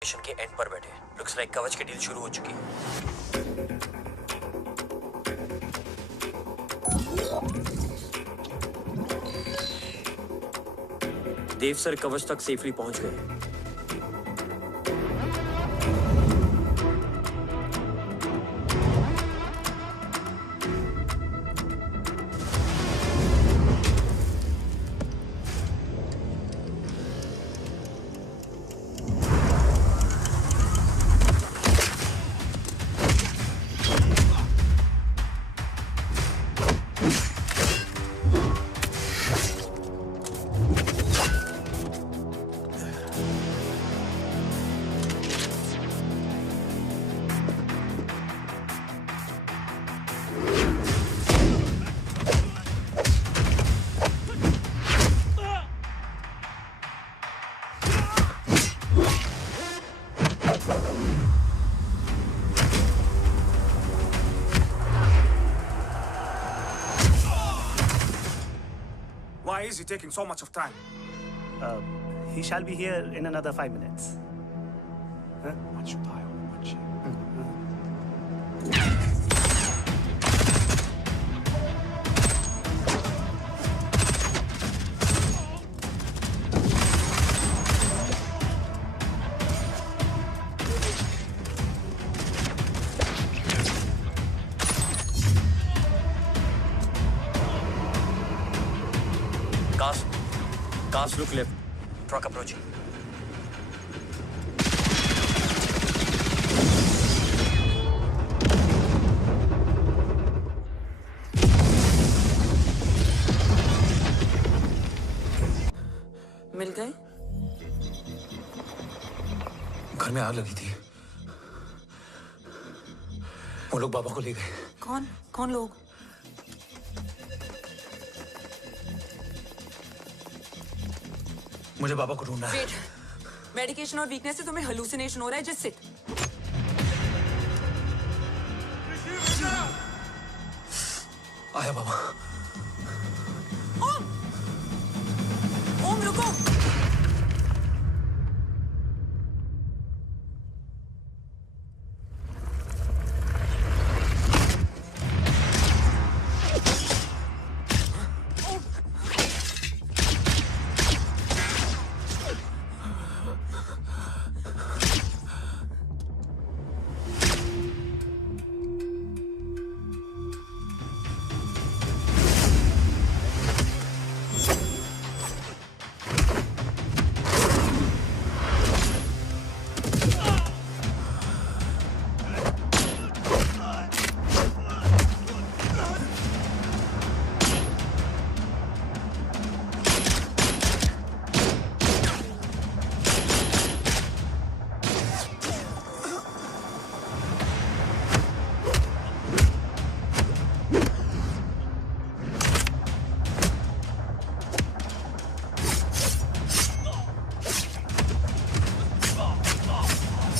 Mission के and पर बैठे। लुक्स लाइक कवच की डील शुरू हो चुकी है। देव सर कवच तक सेफली पहुंच गए। Why is he taking so much of time? He shall be here in another 5 minutes. Huh? What should I watch? Cars look left. Truck approaching. मिल गए? घर में आग लगी थी। वो लोग बाबा को ले गए। कौन लोग? मुझे बाबा को ढूंढना है। वेट, मेडिकेशन और वीकनेस से तुम्हें हेलुसिनेशन हो रहा है। Just sit. आया बाबा। ओम रुको।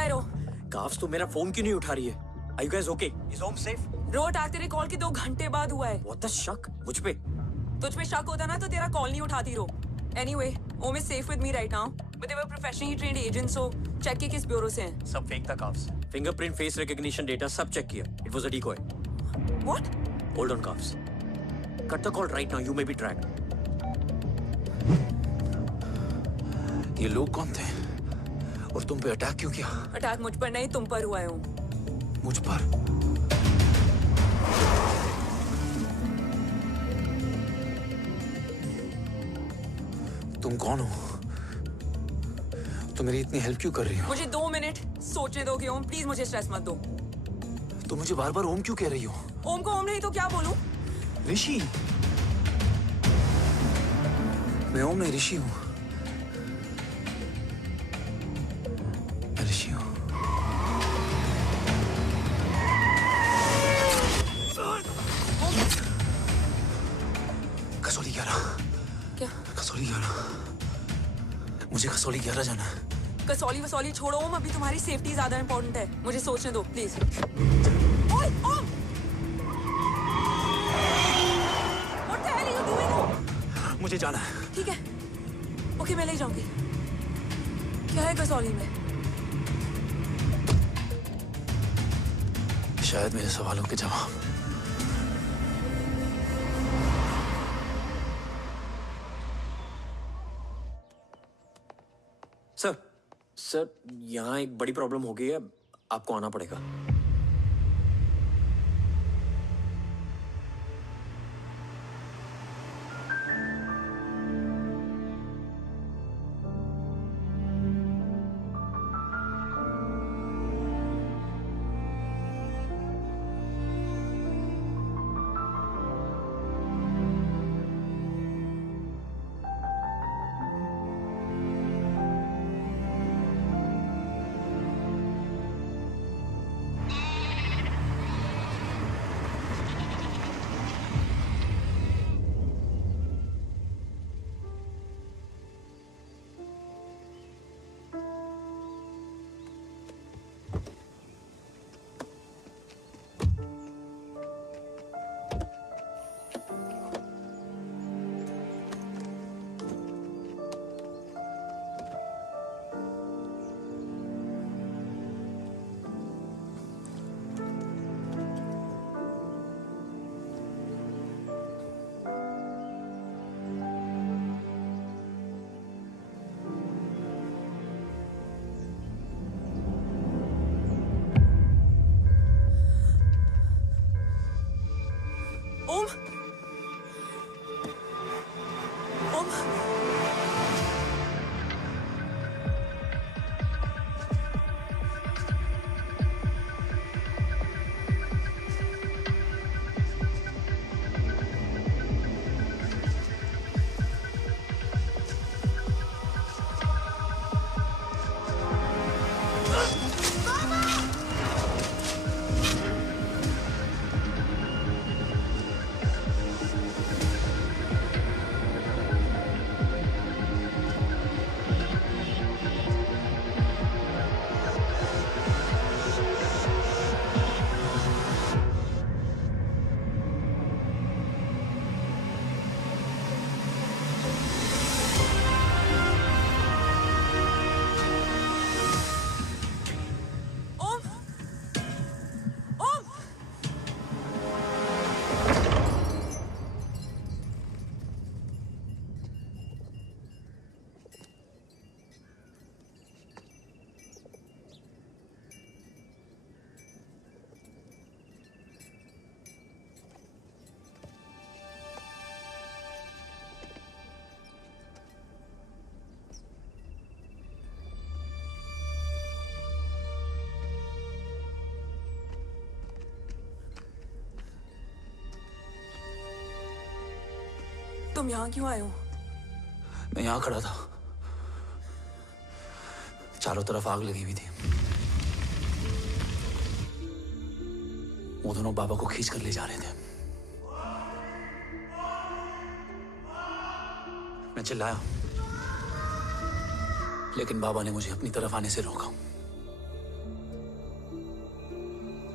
है रो? काफ्स तो मेरा फोन क्यों नहीं उठा रही है? Are you guys okay? Is home safe? Row attack तेरे कॉल के 2 घंटे बाद हुआ है। What the शक? मुझ पे? तुझ पे शक होता ना तो तेरा कॉल नहीं उठाती रो। Anyway, Om is safe with me right now. But they were professionally trained agents, so check के किस ब्यूरो से हैं? सब फेक था carbs. Fingerprint, face recognition data सब चेक किया। It was a decoy. What? Hold on carbs. Cut the call right now. You may be tracked. ये लोग कौन थे? और तुम पे अटैक क्यों किया? अटैक मुझ पर नहीं तुम पर हुआ है ओम। मुझ पर? तुम कौन हो? तुम मेरी इतनी हेल्प क्यों कर रही हो? मुझे 2 मिनट सोचने दोगे ओम? प्लीज मुझे स्ट्रेस मत दो। तुम मुझे बार बार ओम क्यों कह रही हो? ओम को ओम नहीं तो क्या बोलूं? ऋषि। मैं ओम नहीं, ऋषि हूं। मैं ऋषि हूं। कसौली 11। क्या? कसौली 11। मुझे कसौली 11 जाना है। कसौली वसौली छोड़ो ओम, अभी तुम्हारी सेफ्टी ज्यादा इंपॉर्टेंट है। मुझे सोचने दो प्लीज। ओए ओम! What the hell are you doing, ओम? मुझे जाना है। ठीक है, ओके मैं ले जाऊंगी। क्या है कसौली में? शायद मेरे सवालों के जवाब। सर, यहाँ एक बड़ी प्रॉब्लम हो गई है। आपको आना पड़ेगा। ओम! ओम! तुम यहाँ क्यों आए हो? मैं यहाँ खड़ा था। चारों तरफ आग लगी हुई थी। वो दोनों बाबा को खींच कर ले जा रहे थे। मैं चिल्लाया, लेकिन बाबा ने मुझे अपनी तरफ आने से रोका।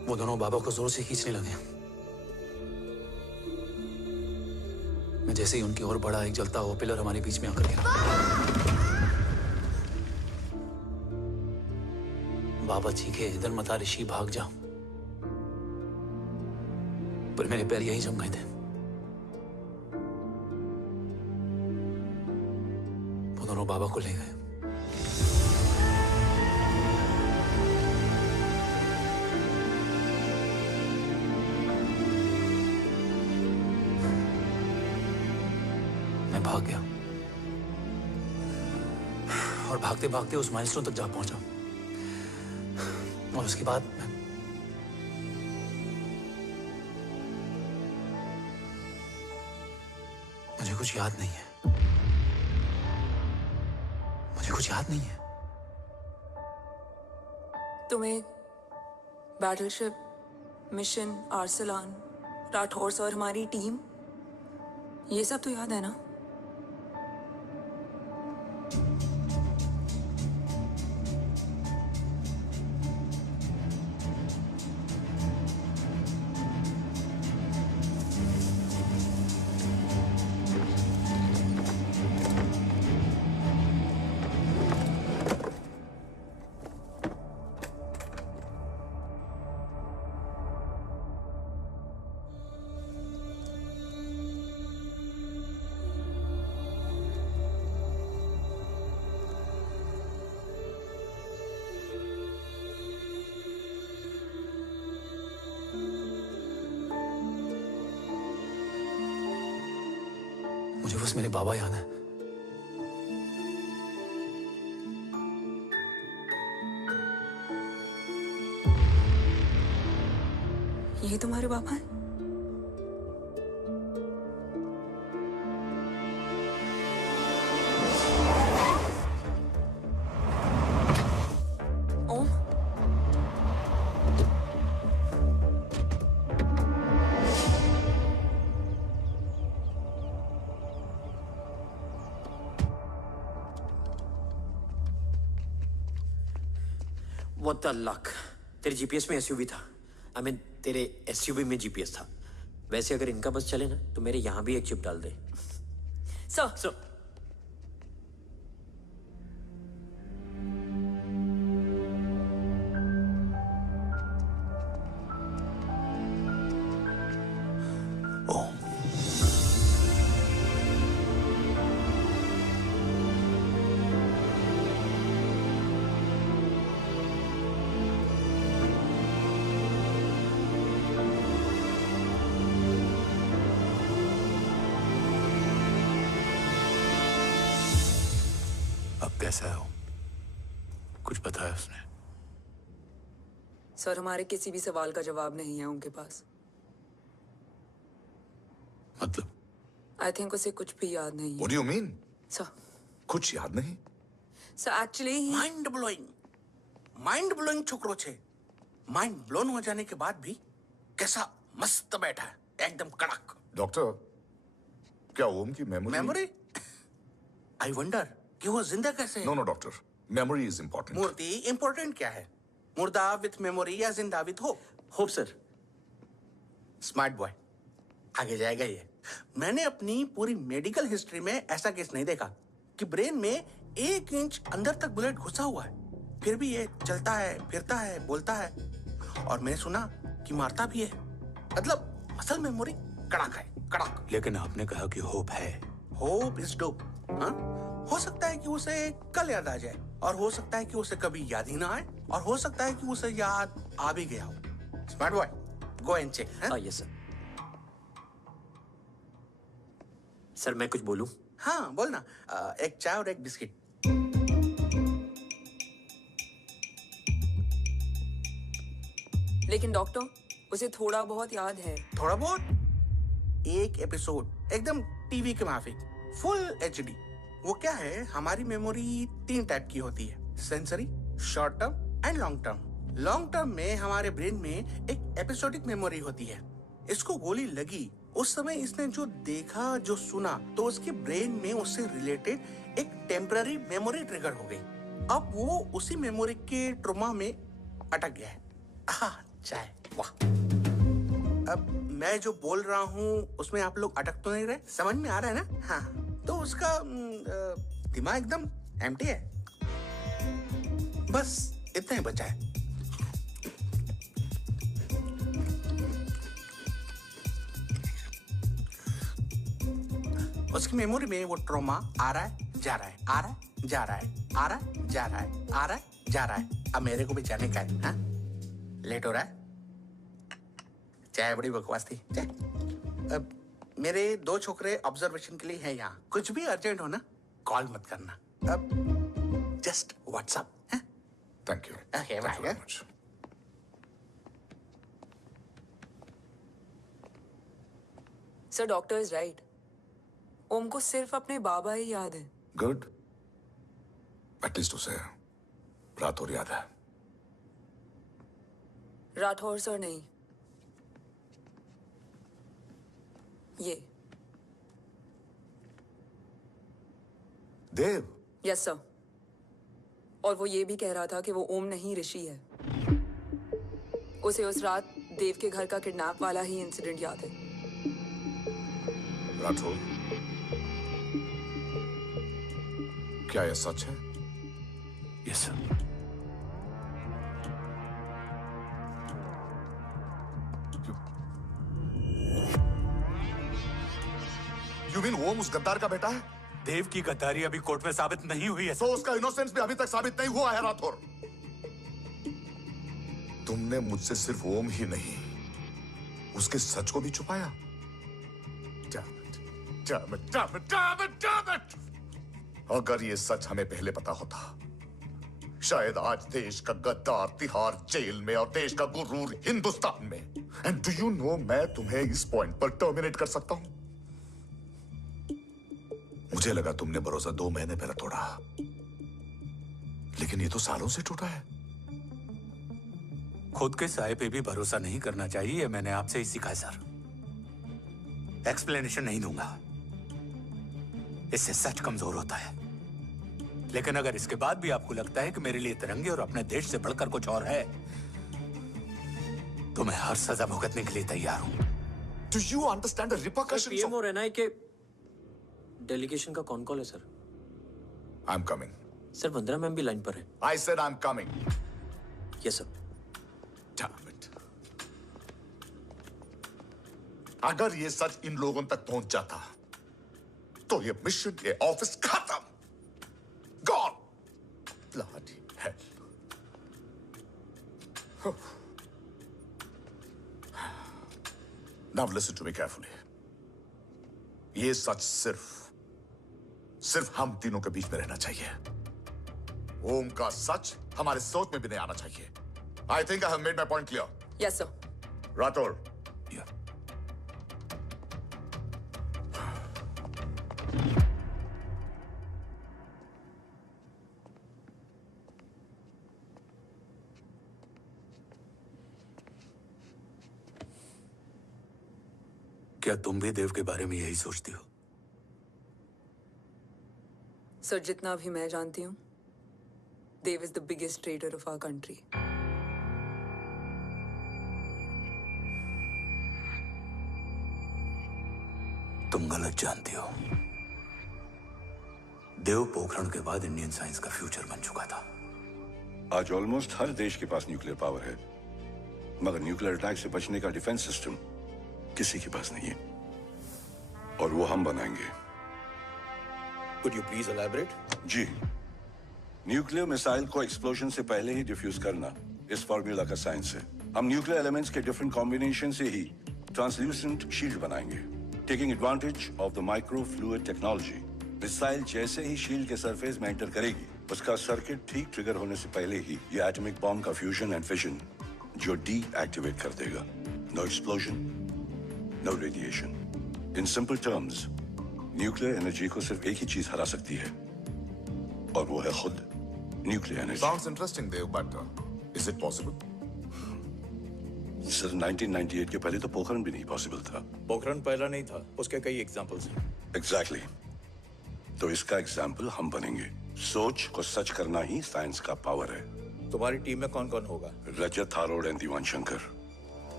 वो दोनों बाबा को जोर से खींचने लगे। मैं जैसे ही उनकी ओर बढ़ा, एक जलता हुआ पिलर हमारे बीच में आकर गिरा। बाबा चीखे, इधर मत आ ऋषि, भाग जा। पर मेरे पैर यही जम गए थे। वो दोनों बाबा को ले गए। मैं भाग गया और भागते भागते उस माइलस्टोन तक जा पहुंचा। और उसके बाद मुझे कुछ याद नहीं है। मुझे कुछ याद नहीं है। तुम्हें बैटलशिप, मिशन, आर्सलान, राठौर और हमारी टीम, ये सब तो याद है ना? मुझे बस मेरे बाबा याद है। ये तुम्हारे पापा हैं? ओम, What the luck? तेरे जीपीएस में एसयूवी था। I mean, तेरे एसयूवी में जीपीएस था। वैसे अगर इनका बस चले ना तो मेरे यहाँ भी एक चिप डाल दे। सर, ओम, अब कैसा है ओम? कुछ पता है उसने? सर, हमारे किसी भी सवाल का जवाब नहीं है उनके पास। मतलब? आई थिंक उसे कुछ भी याद नहीं है। What do you mean? Sir, कुछ याद नहीं? सर एक्चुअली माइंड ब्लोइंग छोकरो छे। माइंड ब्लोन हो जाने के बाद भी कैसा मस्त बैठा है, एकदम कड़क। डॉक्टर, क्या ओम की मेमोरी? आई वंडर कि वो जिंदा कैसे है? No doctor, memory is important. Murthy important क्या है? मुर्दा विथ मेमोरी या जिंदा with hope? Hope sir. Smart boy, आगे जाएगा ये। मैंने अपनी पूरी मेडिकल हिस्ट्री में ऐसा केस नहीं देखा कि ब्रेन में 1 इंच अंदर तक बुलेट घुसा हुआ है, फिर भी ये चलता है, फिरता है, बोलता है, और मैंने सुना कि मारता भी है। मतलब असल मेमोरी कड़क है, कड़क। लेकिन आपने कहा कि होप है। Hope is dope. हाँ, हो सकता है कि उसे कल याद आ जाए, और हो सकता है कि उसे कभी याद ही ना आए, और हो सकता है कि उसे याद आ भी गया हो। Smart boy, go and check. Yes sir. Sir मैं कुछ बोलूं? हाँ बोलना। एक चाय और एक बिस्किट। लेकिन डॉक्टर, उसे थोड़ा बहुत याद है। थोड़ा बहुत? एक एपिसोड एकदम टीवी के माफिक, फुल एचडी। वो क्या है, हमारी मेमोरी 3 टाइप की होती है, sensory, short term and long term. Long term में हमारे ब्रेन में एक एपिसोडिक मेमोरी होती है। इसको गोली लगी उस समय इसने जो देखा, जो सुना, तो उसके ब्रेन में उससे रिलेटेड एक टेम्पररी मेमोरी ट्रिगर हो गई। अब वो उसी मेमोरी के ट्रॉमा में अटक गया है। चाय। वाह। अब मैं जो बोल रहा हूँ उसमें आप लोग अटक तो नहीं रहे? समझ में आ रहा है ना? हाँ, तो उसका दिमाग एकदम एम्प्टी है। बस इतना ही बचा है। उसकी मेमोरी में वो ट्रॉमा आ रहा है, जा रहा है, आ रहा है, जा रहा है, आ रहा है, जा रहा है, आ रहा है, जा रहा है। अब मेरे को भी जाने का है। हाँ, लेट हो रहा है। चाय बड़ी बकवास थी। चाय। अब मेरे 2 छोकरे ऑब्जर्वेशन के लिए हैं यहाँ। कुछ भी अर्जेंट हो ना, कॉल मत करना। अब just WhatsApp. Thank you. Okay, bye. Sir doctor is right. ओम को सिर्फ अपने बाबा ही याद है। गुड। एटलीस्ट उसे राठौर याद है। राठौर सर नहीं, ये देव। Yes sir. और वो ये भी कह रहा था कि वो ओम नहीं ऋषि है। उसे उस रात देव के घर का किडनैप वाला ही इंसिडेंट याद है। राठौर, क्या यह सच है? Yes sir. यू मीन ओम उस गद्दार का बेटा है? देव की गद्दारी अभी कोर्ट में साबित नहीं हुई है। तो उसका इनोसेंस भी अभी तक साबित नहीं हुआ है राठौर। तुमने मुझसे सिर्फ ओम ही नहीं, उसके सच को भी छुपाया। Damn it! अगर ये सच हमें पहले पता होता, शायद आज देश का गद्दार तिहाड़ जेल में और देश का गुरूर हिंदुस्तान में। एंड डू यू नो, मैं तुम्हें इस पॉइंट पर टर्मिनेट कर सकता हूं। मुझे लगा तुमने भरोसा 2 महीने पहले तोड़ा, लेकिन ये तो सालों से टूटा है। खुद के साए पे भी भरोसा नहीं करना चाहिए, मैंने आपसे ही सीखा है सर। एक्सप्लेनेशन नहीं दूंगा, इससे सच कमजोर होता है। लेकिन अगर इसके बाद भी आपको लगता है कि मेरे लिए तिरंगे और अपने देश से बढ़कर कुछ और है, तो मैं हर सजा भुगतने के लिए तैयार हूं। Do you understand the repercussions PM of... और एनआई के डेलीगेशन का कौन कॉल है sir? I'm coming. Sir Vandana ma'am भी लाइन पर है। I said I'm coming. Yes sir. Damn it. अगर ये सच इन लोगों तक पहुंच जाता, तो ये मिशन, ये ऑफिस खत्म। Gone. Bloody hell. Now listen to me carefully. ये सच सिर्फ हम तीनों के बीच में रहना चाहिए। ओम का सच हमारे सोच में भी नहीं आना चाहिए। I think I have made my point clear. Yes sir. Rathore, Yeah. क्या तुम भी देव के बारे में यही सोचती हो? सर जितना भी मैं जानती हूँ, देव is the biggest trader of our country. तुम गलत जानती हो। देव पोखरण के बाद इंडियन साइंस का फ्यूचर बन चुका था। आज ऑलमोस्ट हर देश के पास न्यूक्लियर पावर है, मगर न्यूक्लियर अटैक से बचने का डिफेंस सिस्टम किसी के पास नहीं है, और वो हम बनाएंगे। Could you please elaborate? Ji, nuclear missile को एक्सप्लोजन से पहले ही डिफ्यूज करना इस फॉर्मूला का साइंस है। हम न्यूक्लियर एलिमेंट्स के डिफरेंट कॉम्बिनेशन से ही ट्रांसल्यूसेंट शील्ड बनाएंगे, taking advantage of the micro fluid technology. Missile जैसे ही शील्ड के सरफेस में एंटर करेगी, उसका सर्किट ठीक ट्रिगर होने से पहले ही ये एटॉमिक बॉम्ब का फ्यूजन एंड फिशन जो डीएक्टिवेट कर देगा। No explosion, no radiation. In simple terms, nuclear energy को सिर्फ एक ही चीज हरा सकती है, और वो है खुद nuclear energy. Sounds interesting, Dev, but is it possible? Sir 1998 के पहले तो पोखरण भी नहीं पॉसिबल था। पोखरण पहला नहीं था, उसके कई एग्जांपल्स हैं। एग्जैक्टली। तो इसका एग्जाम्पल हम बनेंगे। सोच को सच करना ही साइंस का पावर है। तुम्हारी टीम में कौन कौन होगा? रजत, थारोड and Diwan Shankar.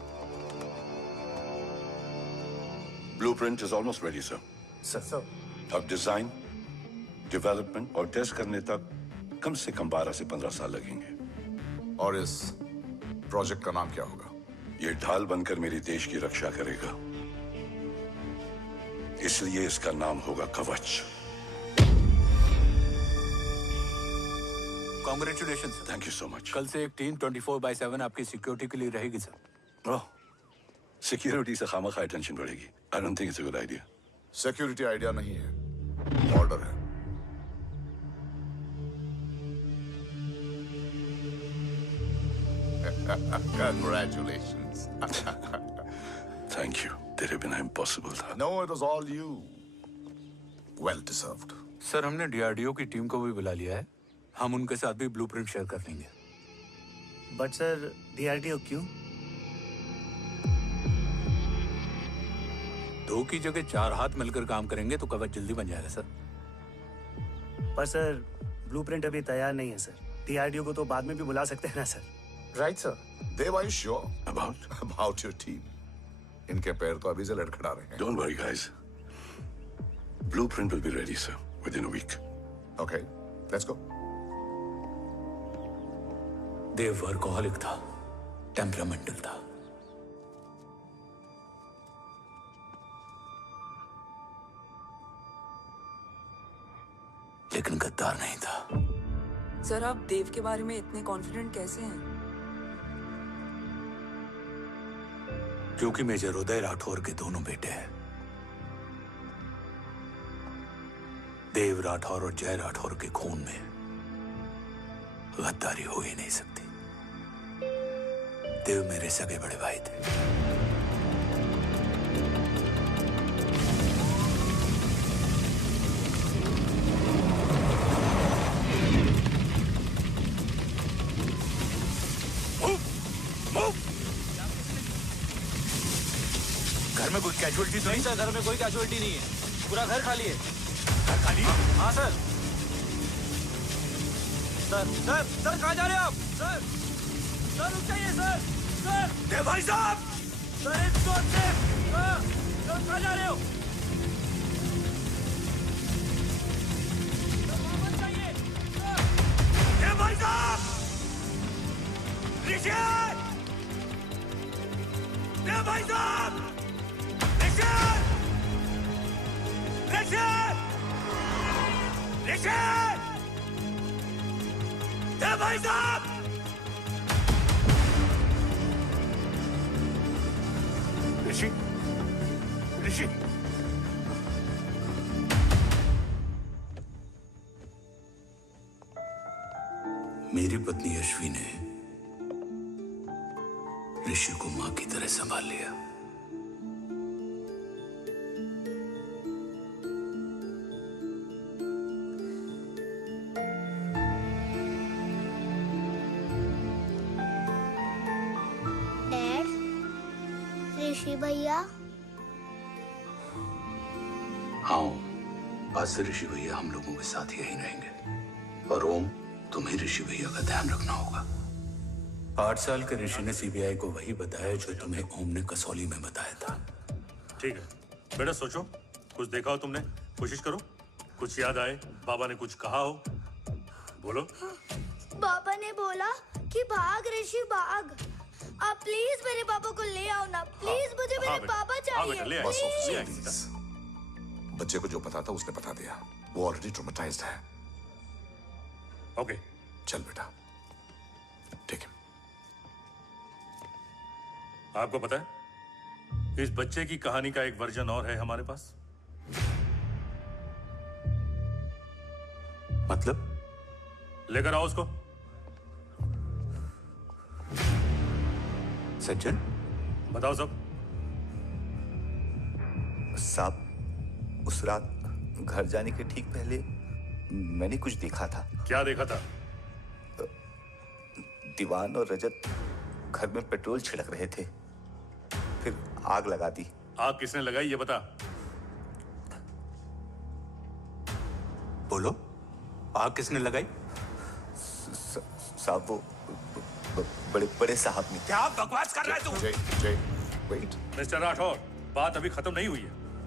Blueprint is almost ready sir. Sir अब डिजाइन, डेवलपमेंट और टेस्ट करने तक कम से कम 12 से 15 साल लगेंगे। और इस प्रोजेक्ट का नाम क्या होगा? ये ढाल बनकर मेरे देश की रक्षा करेगा, इसलिए इसका नाम होगा कवच। Congratulation sir. Thank you so much. कल से एक टीम 24/7 आपकी सिक्योरिटी के लिए रहेगी सर। ओह, सिक्योरिटी से खामखा टेंशन बढ़ेगी। I don't think it's a good idea. Security idea नहीं है, ऑर्डर है। Congratulations. थैंक यू, तेरे बिना इम्पॉसिबल था। No, it was all you. Well deserved. Sir हमने डीआरडीओ की टीम को भी बुला लिया है, हम उनके साथ भी ब्लूप्रिंट शेयर कर लेंगे। बट सर DRDO क्यों? 2 की जगह 4 हाथ मिलकर काम करेंगे तो कवच जल्दी बन जाएगा सर। पर सर ब्लूप्रिंट अभी तैयार नहीं है सर। DRDO को तो बाद में भी बुला सकते हैं ना sir. Right, sir. Dev, are you sure about your team? इनके पैर तो अभी से लड़खड़ा रहे हैं। Don't worry, guys. Blueprint will be ready, sir, within a week. Okay, let's go. Dev workaholic था, टेम्परामेंटल था। लेकिन गद्दार नहीं था। सर आप देव के बारे में इतने कॉन्फिडेंट कैसे हैं? क्योंकि मेजर उदय राठौर के दोनों बेटे हैं। देव राठौर और जय राठौर के खून में गद्दारी हो ही नहीं सकती। देव मेरे सगे बड़े भाई थे। घर में कोई कैजुअलिटी तो नहीं? सर घर में कोई कैजुअलिटी नहीं है, पूरा घर खाली है। घर खाली? हाँ सर। सर कहाँ जा रहे हो आप? सर रुक जाइए सर। देव भाई साहब! सर इस रोड से। सर कहाँ जा रहे हो? सर वापस जाइए। देव भाई साहब! ऋषि! देव भाई साहब! ऋषि! देव भाई साहब! ऋषि! ऋषि! मेरी पत्नी अश्वी ने ऋषि को मां की तरह संभाल लिया। ऋषि भैया। हाँ, आज से ऋषि भैया हम लोगों के साथ यहीं रहेंगे। और ओम, तुम्हें ऋषि भैया का ध्यान रखना होगा। 8 साल के ऋषि ने सीबीआई को वही बताया जो तुम्हें ओम ने कसौली में बताया था। ठीक है बेटा, सोचो, कुछ देखा हो तुमने, कोशिश करो, कुछ याद आए, बाबा ने कुछ कहा हो, बोलो। पापा ने बोला कि भाग ऋषि भाग। आप प्लीज मेरे पापा को ले आओ ना, प्लीज। मुझे मेरे पापा चाहिए। प्लीज। बच्चे को जो पता था उसने बता दिया, वो ऑलरेडी ट्रॉमेटाइज्ड है। ओके चल बेटा, ठीक है। आपको पता है इस बच्चे की कहानी का एक वर्जन और है हमारे पास। मतलब? लेकर आओ उसको। सज्जन, बताओ सब। साहब, उस रात घर जाने के ठीक पहले मैंने कुछ देखा था। क्या देखा था? दीवान और रजत घर में पेट्रोल छिड़क रहे थे, फिर आग लगा दी। आग किसने लगाई ये बता। बोलो, आग किसने लगाई? साहब, वो बड़े बड़े साहब ने। क्या बकवास कर रहा है तू? जय, वेट। मिस्टर राठौर, बात अभी खत्म नहीं हुई है।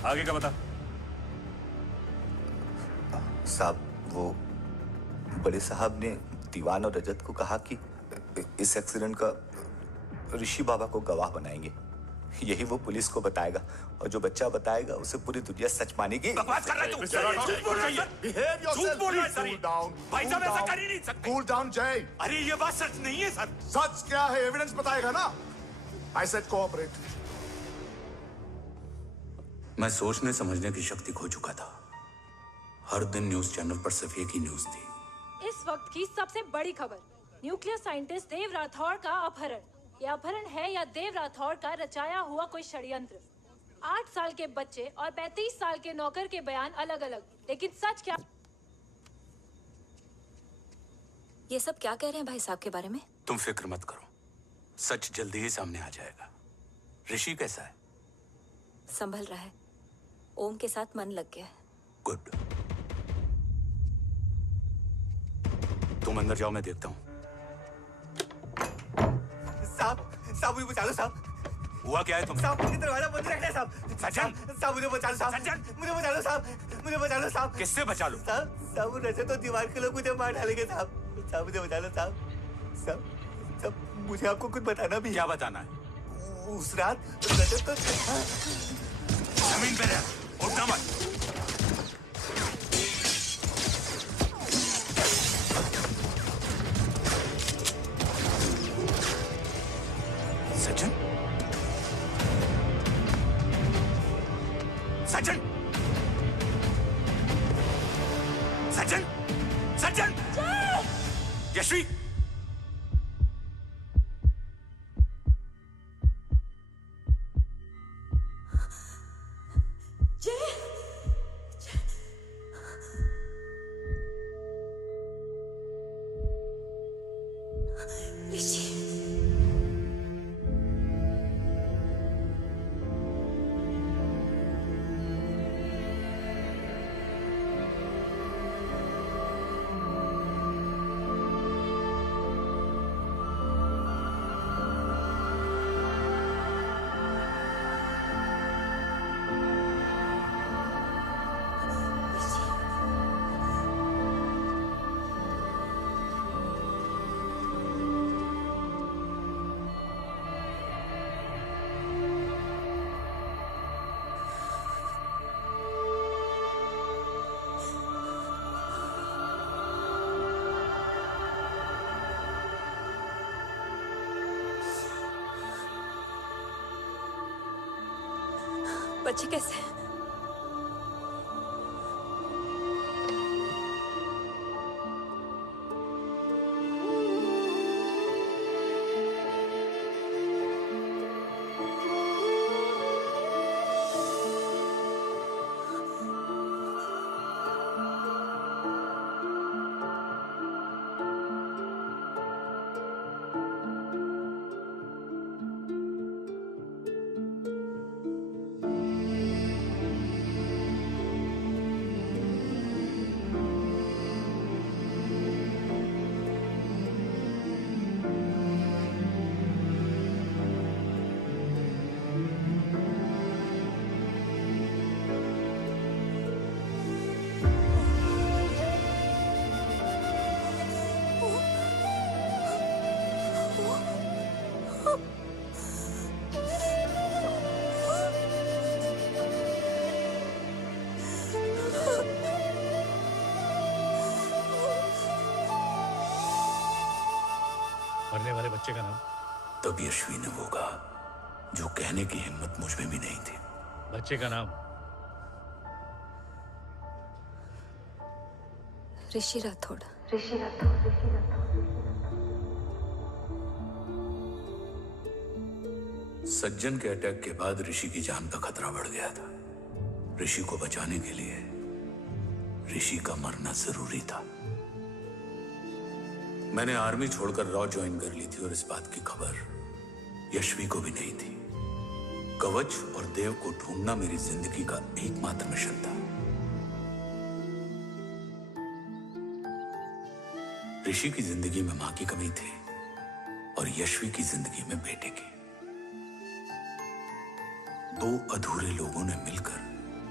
आगे का बता। साहब, वो बड़े साहब ने दीवान और रजत को कहा कि इस एक्सीडेंट का ऋषि बाबा को गवाह बनाएंगे। यही वो पुलिस को बताएगा और जो बच्चा बताएगा उसे पूरी दुनिया सच मानेगी। बकवास कर रहा है तू। झूठ बोल रहा है। Behave yourself. झूठ बोल रहा है सर। Cool down. भाई साहब ऐसा कर ही नहीं सकते। Cool down, जय। अरे ये बात सच नहीं है सर। सच क्या है? एविडेंस बताएगा ना। I said cooperate. मैं सोचने समझने की शक्ति खो चुका था। हर दिन न्यूज चैनल पर सिर्फ एक ही न्यूज थी। इस वक्त की सबसे बड़ी खबर, न्यूक्लियर साइंटिस्ट देव राठौड़ का अपहरण। यह अपहरण है या देव राठौड़ का रचाया हुआ कोई षड्यंत्र। 8 साल के बच्चे और 35 साल के नौकर के बयान अलग अलग, लेकिन सच क्या? ये सब क्या कह रहे हैं भाई साहब के बारे में? तुम फिक्र मत करो, सच जल्दी ही सामने आ जाएगा। ऋषि कैसा है? संभल रहा है। ओम के साथ मन लग गया है। गुड। तुम अंदर जाओ, मैं देखता हूँ। साहब मुझे बचा लो साहब। हुआ क्या है तुम? साहब मुझे दरवाजा बंद रखना है साहब। सज्जन, साहब मुझे बचा लो साहब। सज्जन, मुझे बचा लो साहब। मुझे बचा लो साहब। किससे बचा लो? साहब रजत तो दीवार के लोग मुझे मार डालेंगे साहब। साहब मुझे बचा लो साहब। साहब मुझे आपको कुछ बताना भी है। क्या बताना है? उस रात रजत तो जमीन पे रह, उठना मत। सज्जन, सज्जन, सज्जन, सज्जन, यशवी, बच्चे कैसे हैं? मरने वाले बच्चे का नाम? तब यशवी ने वो कहा जो कहने की हिम्मत मुझ में भी नहीं थी। बच्चे का नाम? ऋषि राठौड़। सज्जन के अटैक के बाद ऋषि की जान का खतरा बढ़ गया था। ऋषि को बचाने के लिए ऋषि का मरना जरूरी था। मैंने आर्मी छोड़कर रॉ ज्वाइन कर ली थी और इस बात की खबर यशवी को भी नहीं थी। कवच और देव को ढूंढना मेरी जिंदगी का एकमात्र मिशन था। ऋषि की जिंदगी में मां की कमी थी और यशवी की जिंदगी में बेटे की। दो अधूरे लोगों ने मिलकर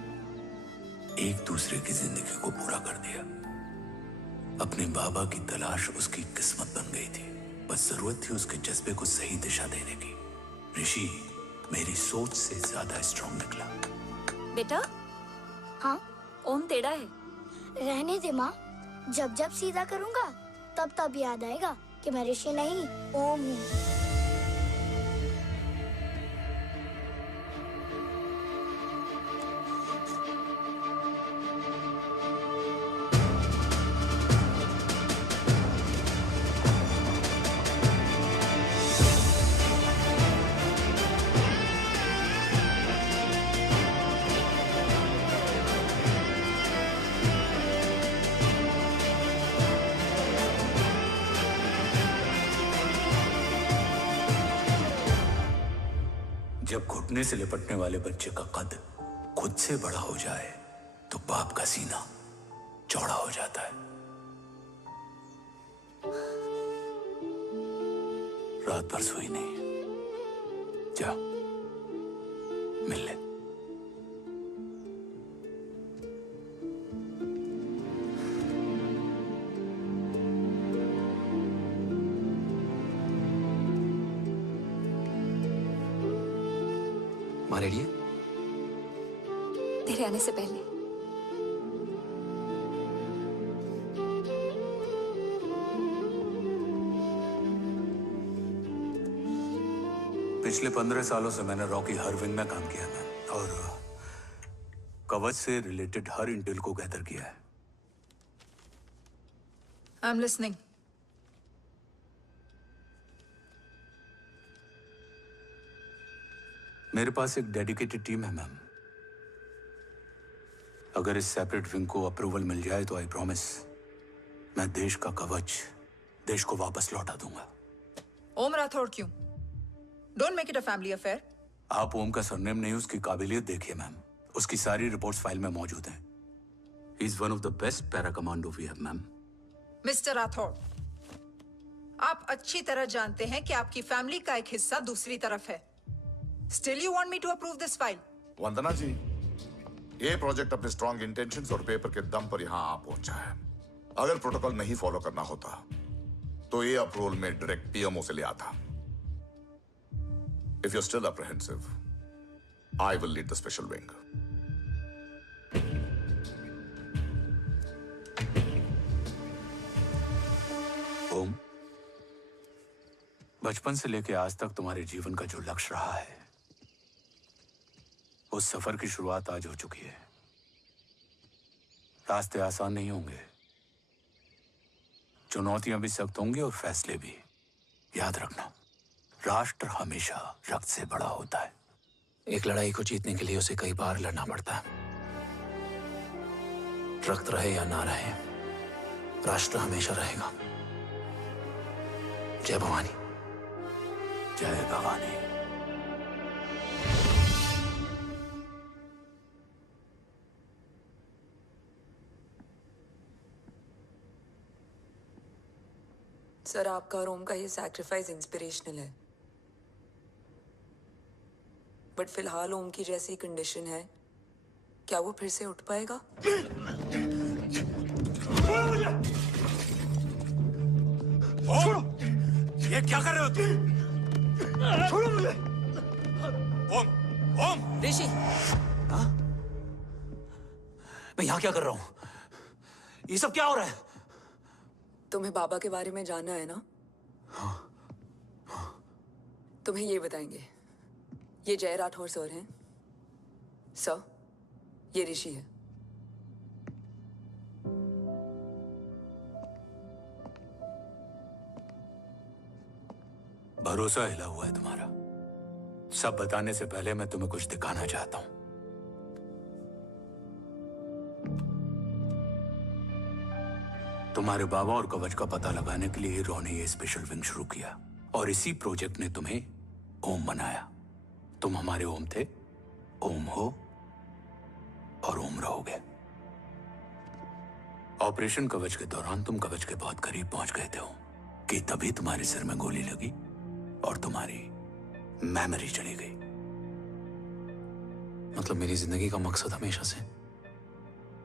एक दूसरे की जिंदगी को पूरा कर दिया। अपने बाबा की तलाश उसकी किस्मत बन गई थी, बस जरूरत थी उसके जज्बे को सही दिशा देने की। ऋषि मेरी सोच से ज्यादा स्ट्रांग निकला। बेटा, हाँ ओम टेढ़ा है। रहने दे माँ, जब जब सीधा करूँगा तब तब याद आएगा कि मैं ऋषि नहीं ओम हूँ। जब घुटने से लिपटने वाले बच्चे का कद खुद से बड़ा हो जाए तो बाप का सीना चौड़ा हो जाता है। रात भर सोई नहीं, जा मिल ले। माँ रेडी है? तेरे आने से पहले। पिछले 15 सालों से मैंने रॉकी हर विंग में काम किया है और कवच से रिलेटेड हर इंटेल को गैदर किया है। I am listening. मेरे पास एक डेडिकेटेड टीम है मैम। अगर इस सेपरेट विंग को अप्रूवल मिल जाए तो आई प्रॉमिस मैं देश का कवच देश को वापस लौटा दूंगा। ओम राठौड़ क्यों? Don't make it a family affair. आप ओम का सरनेम नहीं, उसकी काबिलियत देखिए मैम। उसकी सारी रिपोर्ट्स फाइल में मौजूद हैं। He is one of the best para commando we have ma'am. Mister Rathore, आप अच्छी तरह जानते हैं कि आपकी फैमिली का एक हिस्सा दूसरी तरफ है। Still you want me to approve this file? वंदना जी, ये प्रोजेक्ट अपने स्ट्रॉन्ग इंटेंशंस और पेपर के दम पर यहाँ आ पहुंचा है। अगर प्रोटोकॉल नहीं फॉलो करना होता तो ये अप्रूवल में डायरेक्ट पीएमओ से ले आता। If you're still apprehensive, I will lead the special wing. ओम, बचपन से लेके आज तक तुम्हारे जीवन का जो लक्ष्य रहा है, उस सफर की शुरुआत आज हो चुकी है। रास्ते आसान नहीं होंगे, चुनौतियां भी सख्त होंगी और फैसले भी। याद रखना, राष्ट्र हमेशा रक्त से बड़ा होता है। एक लड़ाई को जीतने के लिए उसे कई बार लड़ना पड़ता है। रक्त रहे या ना रहे, राष्ट्र हमेशा रहेगा। जय भवानी। जय भवानी। सर, आपका और ओम का ये सैक्रिफाइस इंस्पिरेशनल है, बट फिलहाल ओम की जैसी कंडीशन है, क्या वो फिर से उठ पाएगा? छोड़ो! ये क्या कर रहे हो तुम? छोड़ो मुझे! ओम! ओम! ऋषि! हाँ? मैं यहाँ क्या कर रहा हूँ? ये सब क्या हो रहा है? तुम्हें बाबा के बारे में जानना है ना? तुम्हें ये बताएंगे। ये जय राठौर सर हैं। सर, ये ऋषि है। भरोसा हिला हुआ है तुम्हारा। सब बताने से पहले मैं तुम्हें कुछ दिखाना चाहता हूं। तुम्हारे बाबा और कवच का पता लगाने के लिए हीरो ने ये स्पेशल विंग शुरू किया और इसी प्रोजेक्ट ने तुम्हें ओम बनाया। तुम हमारे ओम थे, ओम हो और ओम रहोगे। ऑपरेशन कवच के दौरान तुम कवच के बहुत करीब पहुंच गए थे कि तभी तुम्हारे सिर में गोली लगी और तुम्हारी मेमोरी चली गई। मतलब मेरी जिंदगी का मकसद हमेशा से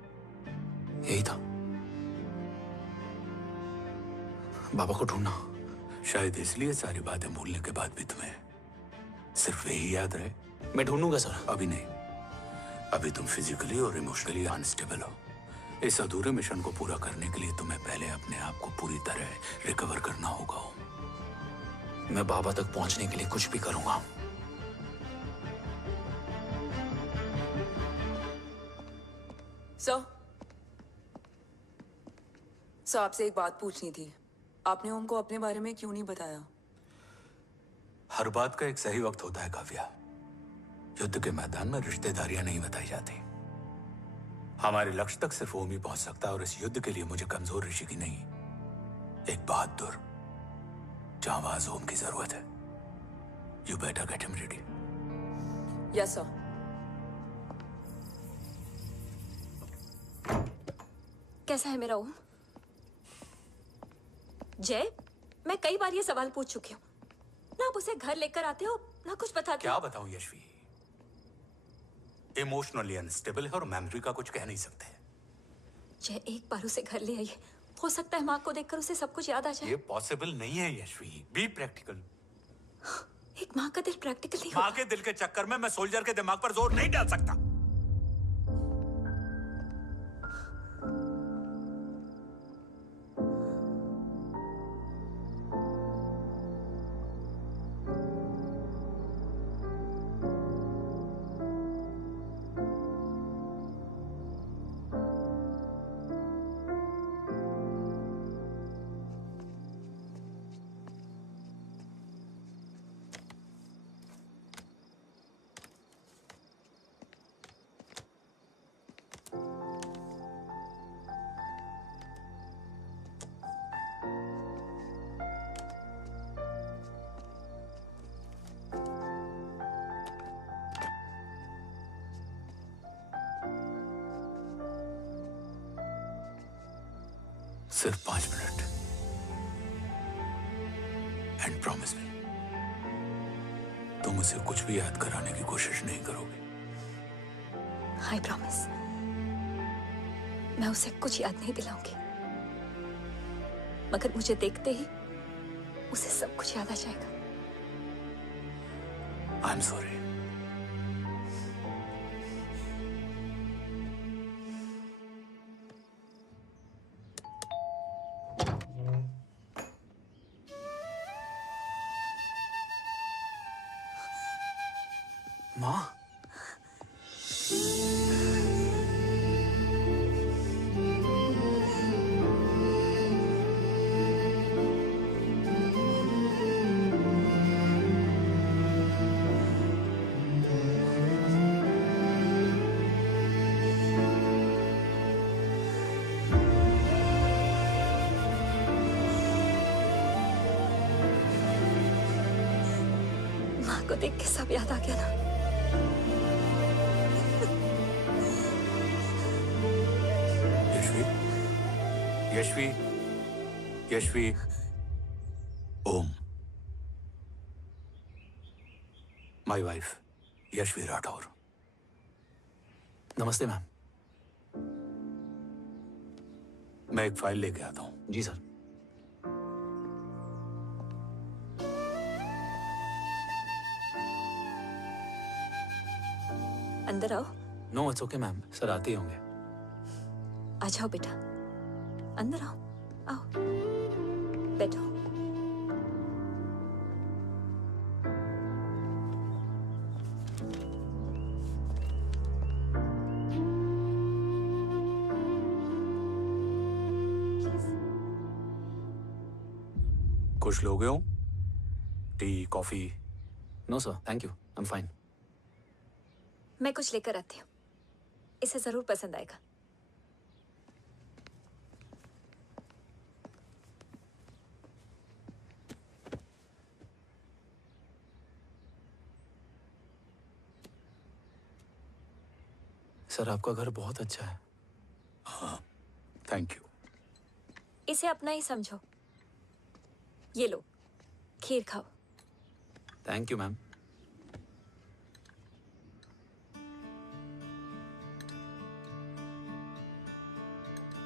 यही था। बाबा को ढूंढना। शायद इसलिए सारी बातें भूलने के बाद भी तुम्हें सिर्फ यही याद रहे। मैं ढूंढूंगा सर। अभी नहीं, अभी तुम फिजिकली और इमोशनली अनस्टेबल हो। इस अधूरे मिशन को पूरा करने के लिए तुम्हें पहले अपने आप को पूरी तरह रिकवर करना होगा। मैं बाबा तक पहुंचने के लिए कुछ भी करूंगा। सर आपसे एक बात पूछनी थी। आपने ओम को अपने बारे में क्यों नहीं बताया? हर बात का एक सही वक्त होता है काव्या। युद्ध के मैदान में रिश्तेदारियां नहीं बताई जाती। हमारे लक्ष्य तक सिर्फ ओम ही पहुंच सकता है, और इस युद्ध के लिए मुझे कमजोर ऋषि की नहीं, एक बहादुर जांबाज ओम की जरूरत है। You better get him ready. Yes sir. कैसा है मेरा ओम? जय, मैं कई बार ये सवाल पूछ चुकी हूँ। ना आप उसे घर लेकर आते हो, ना कुछ बताते क्या हो। बताऊं यशवी, इमोशनली अनस्टेबल है और मेमोरी का कुछ कह नहीं सकते। जय, एक बार उसे घर ले आइए। हो सकता है माँ को देखकर उसे सब कुछ याद आ जाए। ये पॉसिबल नहीं है यशवी। Be practical. एक माँ का दिल प्रैक्टिकल नहीं माँ के दिल के चक्कर में मैं सोल्जर के दिमाग पर जोर नहीं डाल सकता। सिर्फ 5 मिनट। एंड प्रॉमिस मी, तुम उसे कुछ भी याद कराने की कोशिश नहीं करोगे। आई प्रॉमिस, मैं उसे कुछ याद नहीं दिलाऊंगी, मगर मुझे देखते ही उसे सब कुछ याद आ जाएगा। I am sorry. माँ, माँ को देख के सब याद आ गया ना। यशवी, यशवी, ओम, माय वाइफ यशवी राठौर। नमस्ते मैम। मैं एक फाइल लेके आता हूँ। जी सर। अंदर आओ। No it's okay ma'am, sir आते ही होंगे। आ जाओ बेटा, अंदर आओ। आओ, बैठो। कुछ लोगे हो? T, coffee? No sir, thank you, I am fine. मैं कुछ लेकर आती हूँ, इसे जरूर पसंद आएगा। सर आपका घर बहुत अच्छा है। हाँ, थैंक यू। इसे अपना ही समझो। ये लो, खीर खाओ। Thank you ma'am.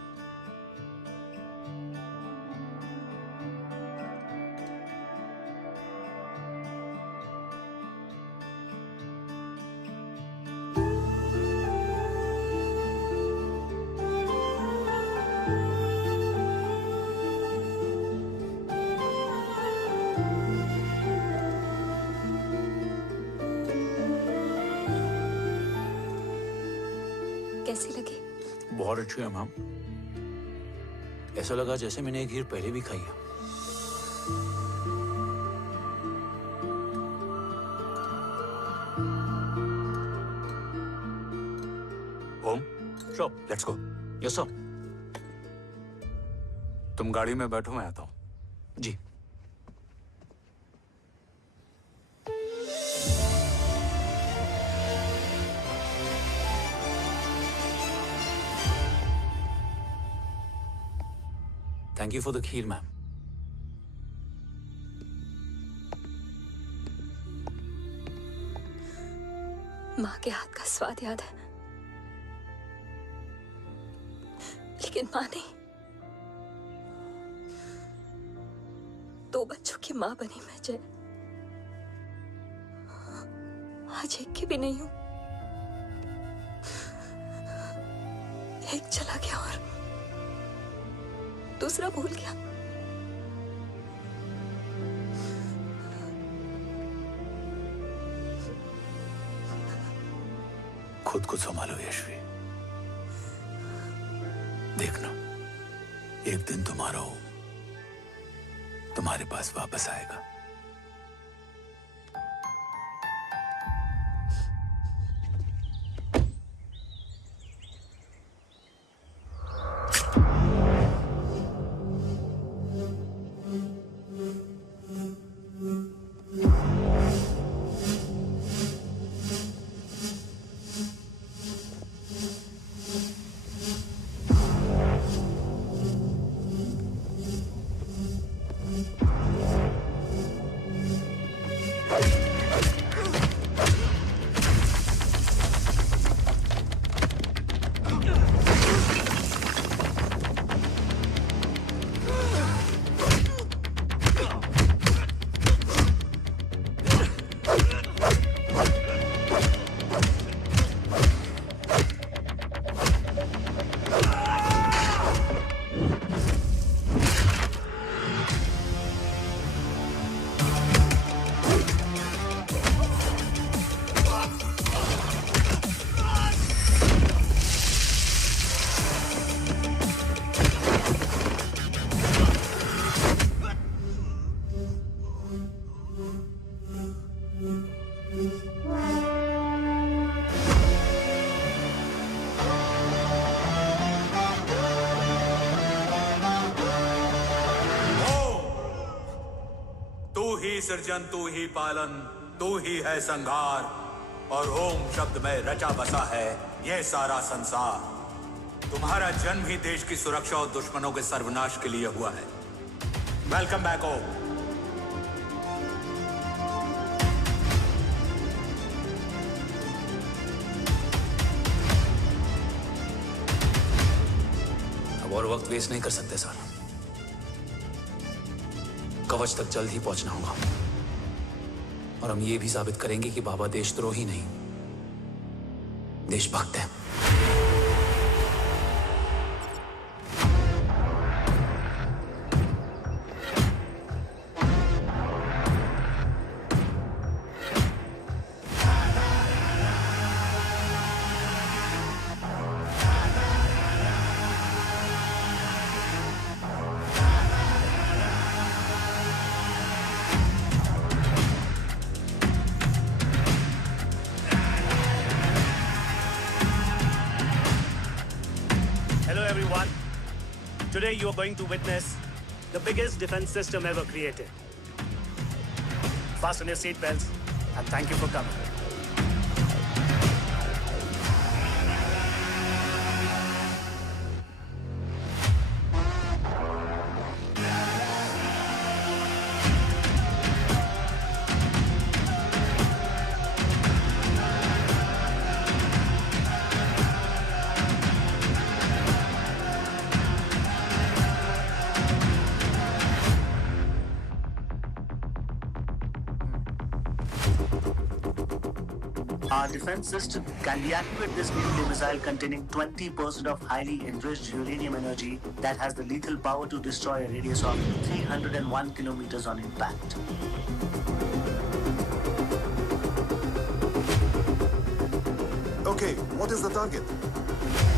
कैसी लगी? बहुत अच्छी है मैम। ऐसा लगा जैसे मैंने एक खीर पहले भी खाई है। ओम, चलो लेट्स गो। Yes sir. तुम गाड़ी में बैठो, मैं आता हूं। जी। Thank you for the kheer, ma'am. माँ के हाथ का स्वाद याद है, लेकिन माँ नहीं। 2 बच्चों की माँ बनी मैं जय। आज एक की भी नहीं हूं। एक चला गया और दूसरा भूल गया। खुद को संभालो यशवी। देखना, एक दिन तुम्हारा हो तुम्हारे पास वापस आएगा। सृजन तू ही पालन, तू ही है संहार, और ओम शब्द में रचा बसा है ये सारा संसार। तुम्हारा जन्म ही देश की सुरक्षा और दुश्मनों के सर्वनाश के लिए हुआ है। वेलकम बैक ओम। अब और वक्त वेस्ट नहीं कर सकते सर। कवच तक जल्द ही पहुंचना होगा, और हम ये भी साबित करेंगे कि बाबा देशद्रोही नहीं, देशभक्त हैं। Today you are going to witness the biggest defense system ever created. Fasten your seatbelts and thank you for coming. Our defense system can deactivate this nuclear missile containing 20% of highly enriched uranium energy that has the lethal power to destroy a radius of 301 kilometers on impact. Okay, what is the target?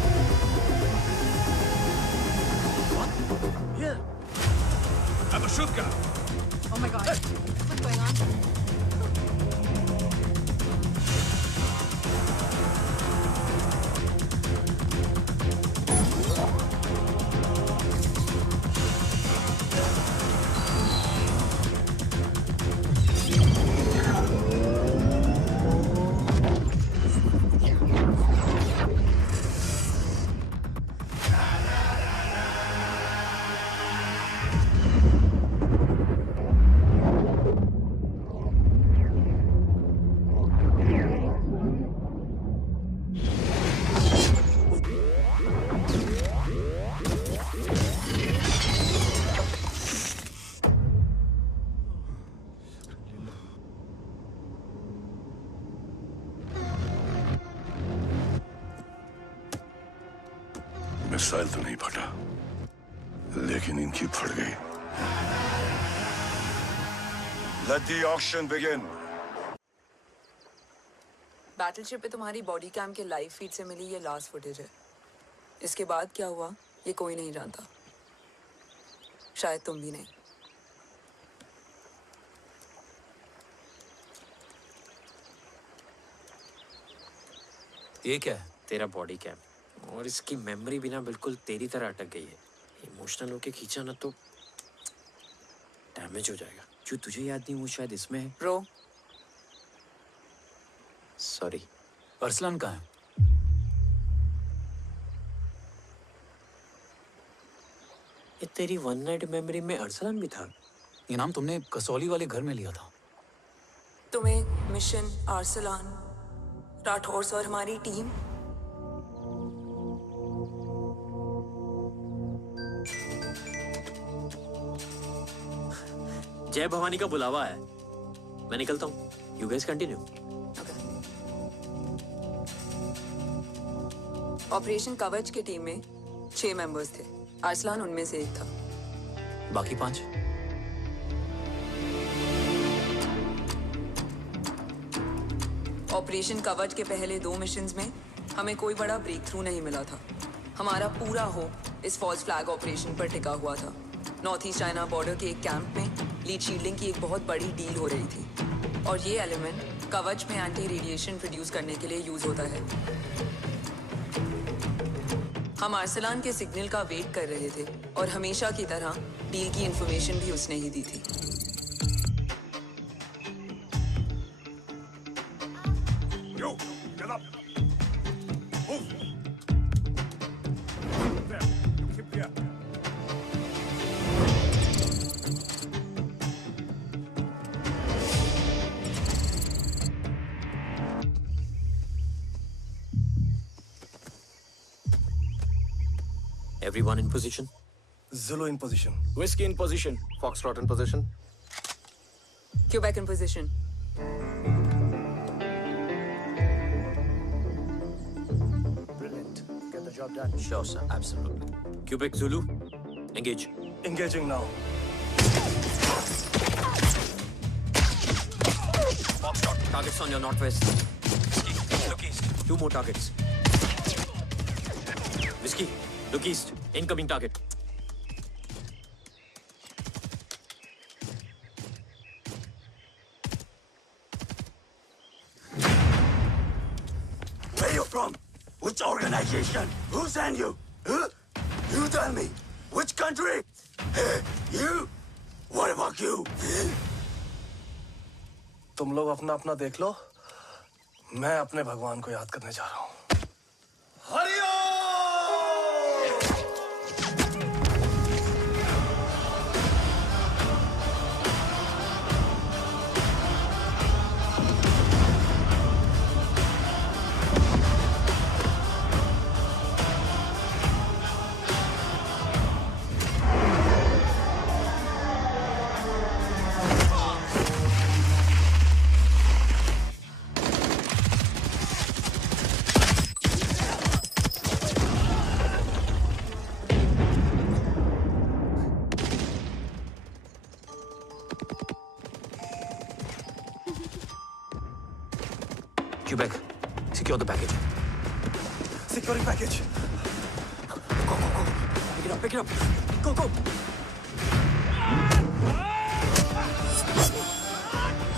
Shoot guy. Oh my God. What's going on? Missile तो नहीं फटा, लेकिन इनकी फट गई। Let the auction begin. Battleship पे तुम्हारी body cam के लाइव फीड से मिली ये लास्ट फुटेज है। इसके बाद क्या हुआ ये कोई नहीं जानता, शायद तुम भी नहीं। ये क्या है? तेरा बॉडी कैम, और इसकी मेमोरी भी ना बिल्कुल तेरी तरह अटक गई है। इमोशनल होके खींचा ना तो डैमेज हो जाएगा। जो तुझे याद नहीं वो शायद इसमें है। Bro sorry. अरसलान कहाँ है? ये तेरी वन नाइट मेमोरी में अरसलान भी था? ये नाम तुमने कसौली वाले घर में लिया था। तुम्हें मिशन आर्सलान राठौर और हमारी टीम जय भवानी का बुलावा है, मैं निकलता हूँ। You guys continue. ऑपरेशन कवच की टीम में 6 मेंबर्स थे, अरसलान उनमें से एक था। बाकी 5? ऑपरेशन कवच के पहले 2 मिशंस में हमें कोई बड़ा ब्रेक थ्रू नहीं मिला था। हमारा पूरा होप इस फॉल्स फ्लैग ऑपरेशन पर टिका हुआ था। नॉर्थ ईस्ट चाइना बॉर्डर के एक कैंप में लीड शील्डिंग की एक बहुत बड़ी डील हो रही थी, और ये एलिमेंट कवच में एंटी रेडिएशन प्रोड्यूस करने के लिए यूज होता है। हम अरसलान के सिग्नल का वेट कर रहे थे, और हमेशा की तरह डील की इंफॉर्मेशन भी उसने ही दी थी। Yo, get up. Move. There. You keep there. Everyone in position? Zulu in position. Whiskey in position. Foxtrot in position. Quebec in position. Brilliant. Get the job done. Sure, sir. Absolutely. Quebec Zulu, engage. Engaging now. Foxtrot, targets on your northwest. Whiskey, look east. 2 more targets. Whiskey, look east. Incoming target. Where you from? Which organization? Who sent you? Huh? You tell me. Which country? Hey, you? What about you? तुम लोग अपना अपना देख लो। मैं अपने भगवान को याद करने जा रहा हूँ। Quebec, secure the package. Securing package. Pick it up, pick it up. Go, go.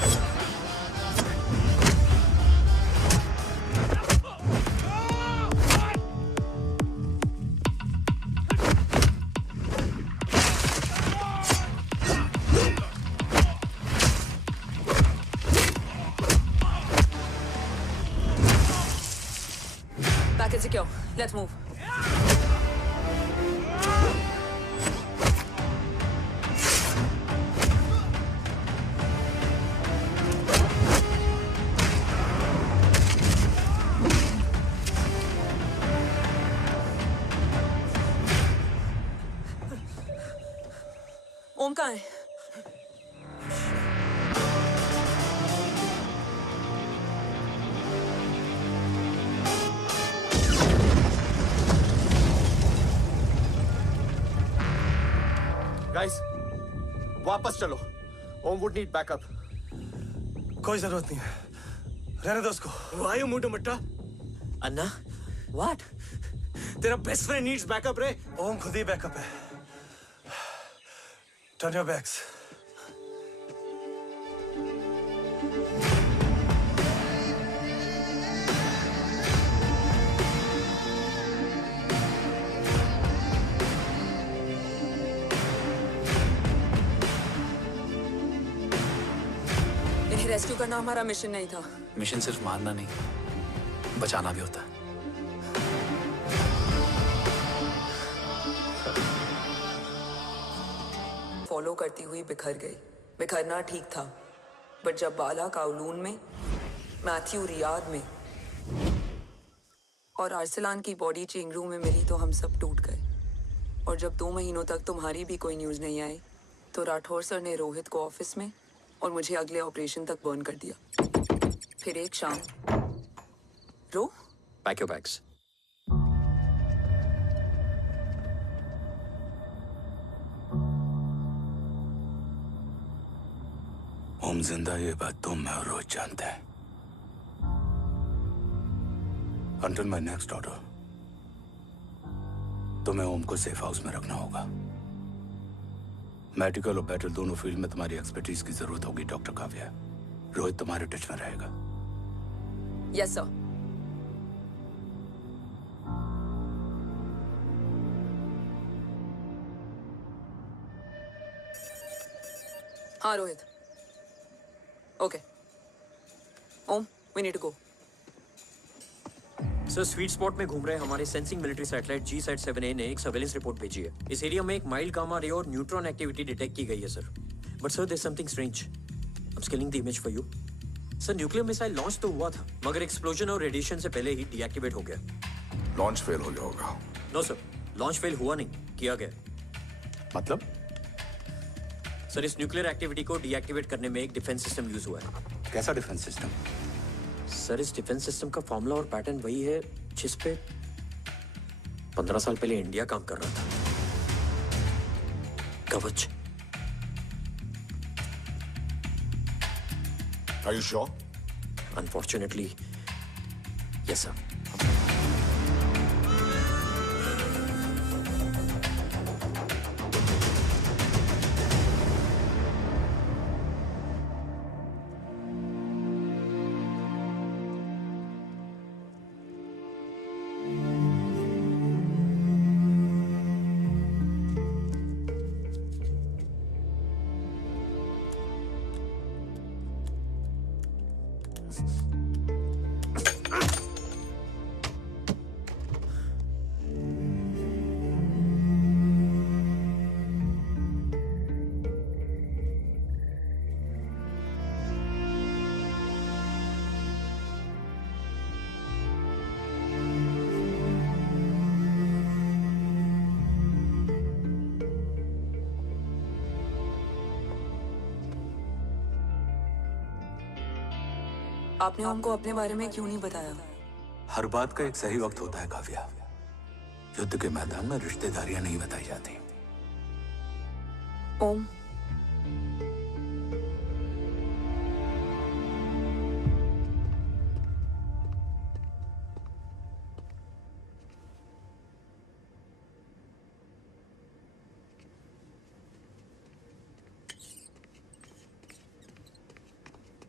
Package secure. Let's move. ओम कहाँ है? गाइस, वापस चलो। ओम वुड नीड बैकअप। कोई जरूरत नहीं है, रहने दो उसको। Why you moved Matta? Anna, what? तेरा बेस्ट फ्रेंड नीड्स बैकअप रे। ओम खुद ही बैकअप है। Turn your backs. इन्हें रेस्क्यू करना हमारा मिशन नहीं था। मिशन सिर्फ मारना नहीं, बचाना भी होता है। फॉलो करती हुई बिखर गई। बिखरना ठीक था, बट जब बाला काउलून में, मैथ्यू रियाद में और अरसलान की बॉडी चेंगरू में मिली तो हम सब टूट गए। और जब 2 महीनों तक तुम्हारी भी कोई न्यूज़ नहीं आई तो राठौर सर ने रोहित को ऑफिस में और मुझे अगले ऑपरेशन तक बर्न कर दिया। फिर एक शाम रो पैक योर बैग्स। ओम जिंदा, ये बात तुम मैं और रोहित जानते हैं। Until my next order, तुम्हें ओम को सेफ हाउस में रखना होगा। मेडिकल और बैटल दोनों फील्ड में तुम्हारी एक्सपर्टीज की जरूरत होगी डॉक्टर काव्या। रोहित तुम्हारे टच में रहेगा। Yes sir. हाँ Rohit. Okay Om, we need to go. Sir, sweet spot में घूम रहे हमारे सेंसिंग मिलिट्री सैटेलाइट G-SAT-7A ने एक सर्वेलेंस रिपोर्ट भेजी है। इस एरिया में एक माइल्ड गामा रे और न्यूट्रॉन एक्टिविटी डिटेक्ट की गई है sir. But sir, there is something strange. I am scaling the image for you. Sir, nuclear missile launch तो हुआ था, मगर एक्सप्लोजन और रेडिएशन से पहले ही डीएक्टिवेट हो गया। लॉन्च फेल हो गया होगा। नो सर, लॉन्च फेल हुआ नहीं, किया गया। मतलब? सर, इस न्यूक्लियर एक्टिविटी को डीएक्टिवेट करने में एक डिफेंस सिस्टम यूज हुआ है। कैसा डिफेंस सिस्टम? सर, इस डिफेंस सिस्टम का फॉर्मूला और पैटर्न वही है जिस पे 15 साल पहले इंडिया काम कर रहा था। कवच। Are you sure? Unfortunately, yes sir. आपने ओम को अपने बारे में क्यों नहीं बताया? हर बात का एक सही वक्त होता है काव्या। युद्ध के मैदान में रिश्तेदारियां नहीं बताई जाती। ओम,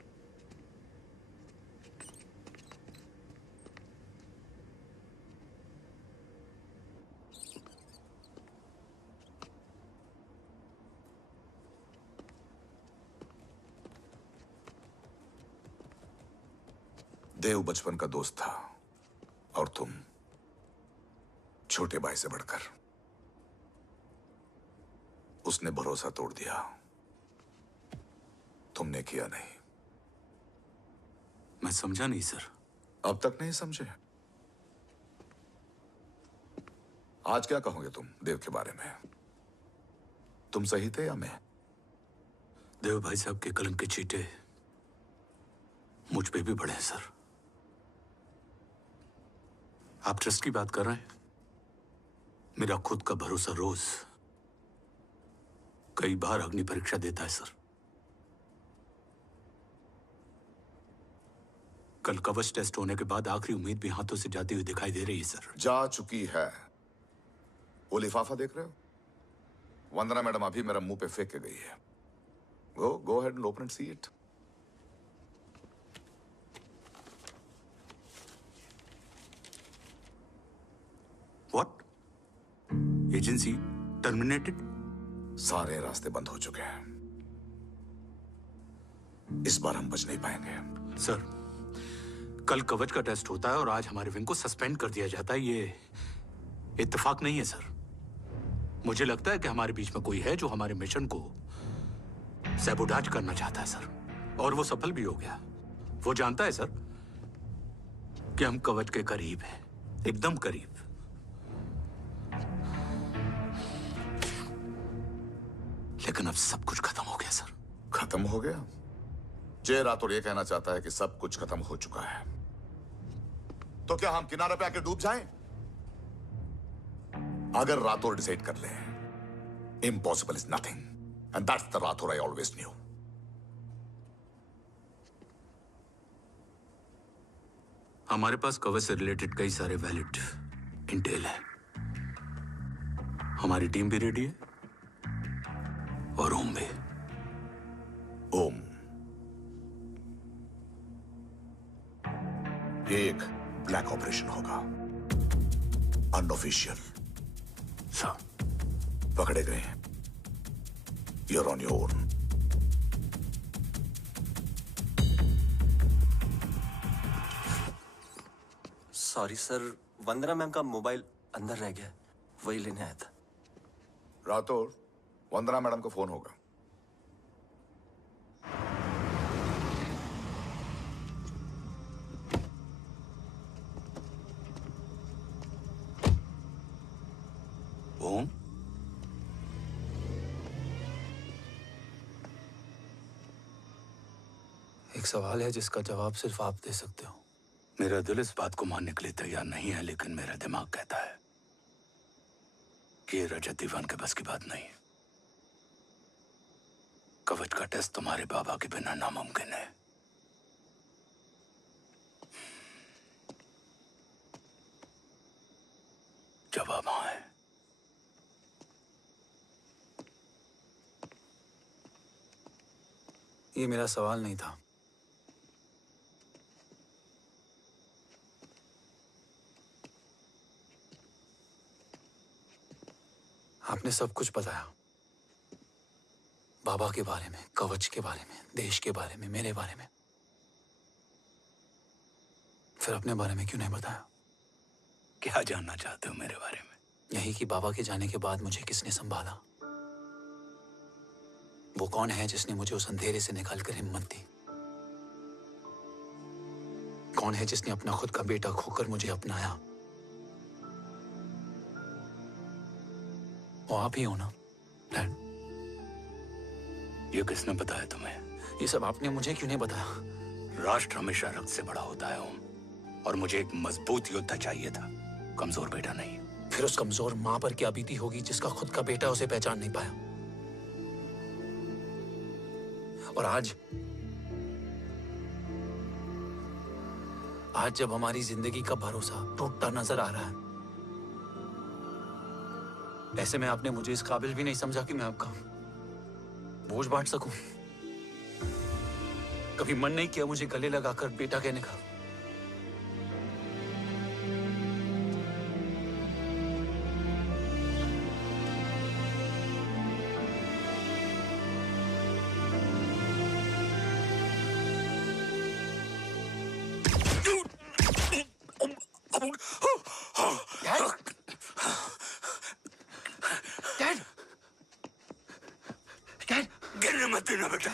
देव बचपन का दोस्त था और तुम छोटे भाई से बढ़कर। उसने भरोसा तोड़ दिया, तुमने किया नहीं। मैं समझा नहीं सर। अब तक नहीं समझे? आज क्या कहोगे तुम देव के बारे में? तुम सही थे या मैं? देव भाई साहब के कलंक के चीटे मुझ पे भी पड़े हैं सर। आप ट्रस्ट की बात कर रहे हैं? मेरा खुद का भरोसा रोज कई बार अग्नि परीक्षा देता है सर। कल कवच टेस्ट होने के बाद आखिरी उम्मीद भी हाथों से जाती हुई दिखाई दे रही है सर। जा चुकी है। वो लिफाफा देख रहे हो? वंदना मैडम अभी मेरा मुंह पे फेंक के गई है। गो ahead and open and see it. What? Agency terminated? सारे रास्ते बंद हो चुके हैं। इस बार हम बच नहीं पाएंगे। सर, कल कवच का टेस्ट होता है और आज हमारे विंग को सस्पेंड कर दिया जाता है। ये इत्तेफाक नहीं है सर। मुझे लगता है कि हमारे बीच में कोई है जो हमारे मिशन को सैबोटाज करना चाहता है सर, और वो सफल भी हो गया। वो जानता है सर कि हम कवच के करीब हैं, एकदम करीब। लेकिन अब सब कुछ खत्म हो गया सर। खत्म हो गया? जय राठौर ये कहना चाहता है कि सब कुछ खत्म हो चुका है। तो क्या हम किनारे पे आके डूब जाएं? अगर राठौर डिसाइड कर ले, impossible is nothing, and that's the Rathore I always new. हमारे पास कवच से रिलेटेड कई सारे वैलिड इंटेल है। हमारी टीम भी रेडी है और ओम भी। ओम, ये एक ब्लैक ऑपरेशन होगा, अनऑफिशियल। सर, पकड़े गए हैं। You're on your own. Sorry sir, Vandana ma'am का मोबाइल अंदर रह गया, वही लेने आया था। राठौर, वंदना मैडम को फोन होगा। ओम, एक सवाल है जिसका जवाब सिर्फ आप दे सकते हो। मेरा दिल इस बात को मानने के लिए तैयार नहीं है, लेकिन मेरा दिमाग कहता है कि ये रजत दीवान के बस की बात नहीं है। कवच का टेस्ट तुम्हारे बाबा के बिना नामुमकिन है। जवाब हाँ है। ये मेरा सवाल नहीं था। आपने सब कुछ बताया, बाबा के बारे में, कवच के बारे में, देश के बारे में, मेरे बारे में। फिर अपने बारे में क्यों नहीं बताया? क्या जानना चाहते हो मेरे बारे में? यही कि बाबा के जाने के बाद मुझे किसने संभाला? वो कौन है जिसने मुझे उस अंधेरे से निकालकर हिम्मत दी? कौन है जिसने अपना खुद का बेटा खोकर मुझे अपनाया? वो आप ही हो ना, डैड? ये किसने बताया तुम्हें? ये सब आपने मुझे क्यों नहीं बताया? राष्ट्र हमेशा रक्त से बड़ा होता है ओम, और मुझे एक मजबूत योद्धा चाहिए था, कमजोर बेटा नहीं। फिर उस कमजोर माँ पर क्या बीती होगी जिसका खुद का बेटा उसे पहचान नहीं पाया? और आज जब हमारी जिंदगी का भरोसा टूटता नजर आ रहा है, ऐसे में आपने मुझे इस काबिल भी नहीं समझा कि मैं आपका बोझ बांट सकूं। कभी मन नहीं किया मुझे गले लगाकर बेटा कहने का?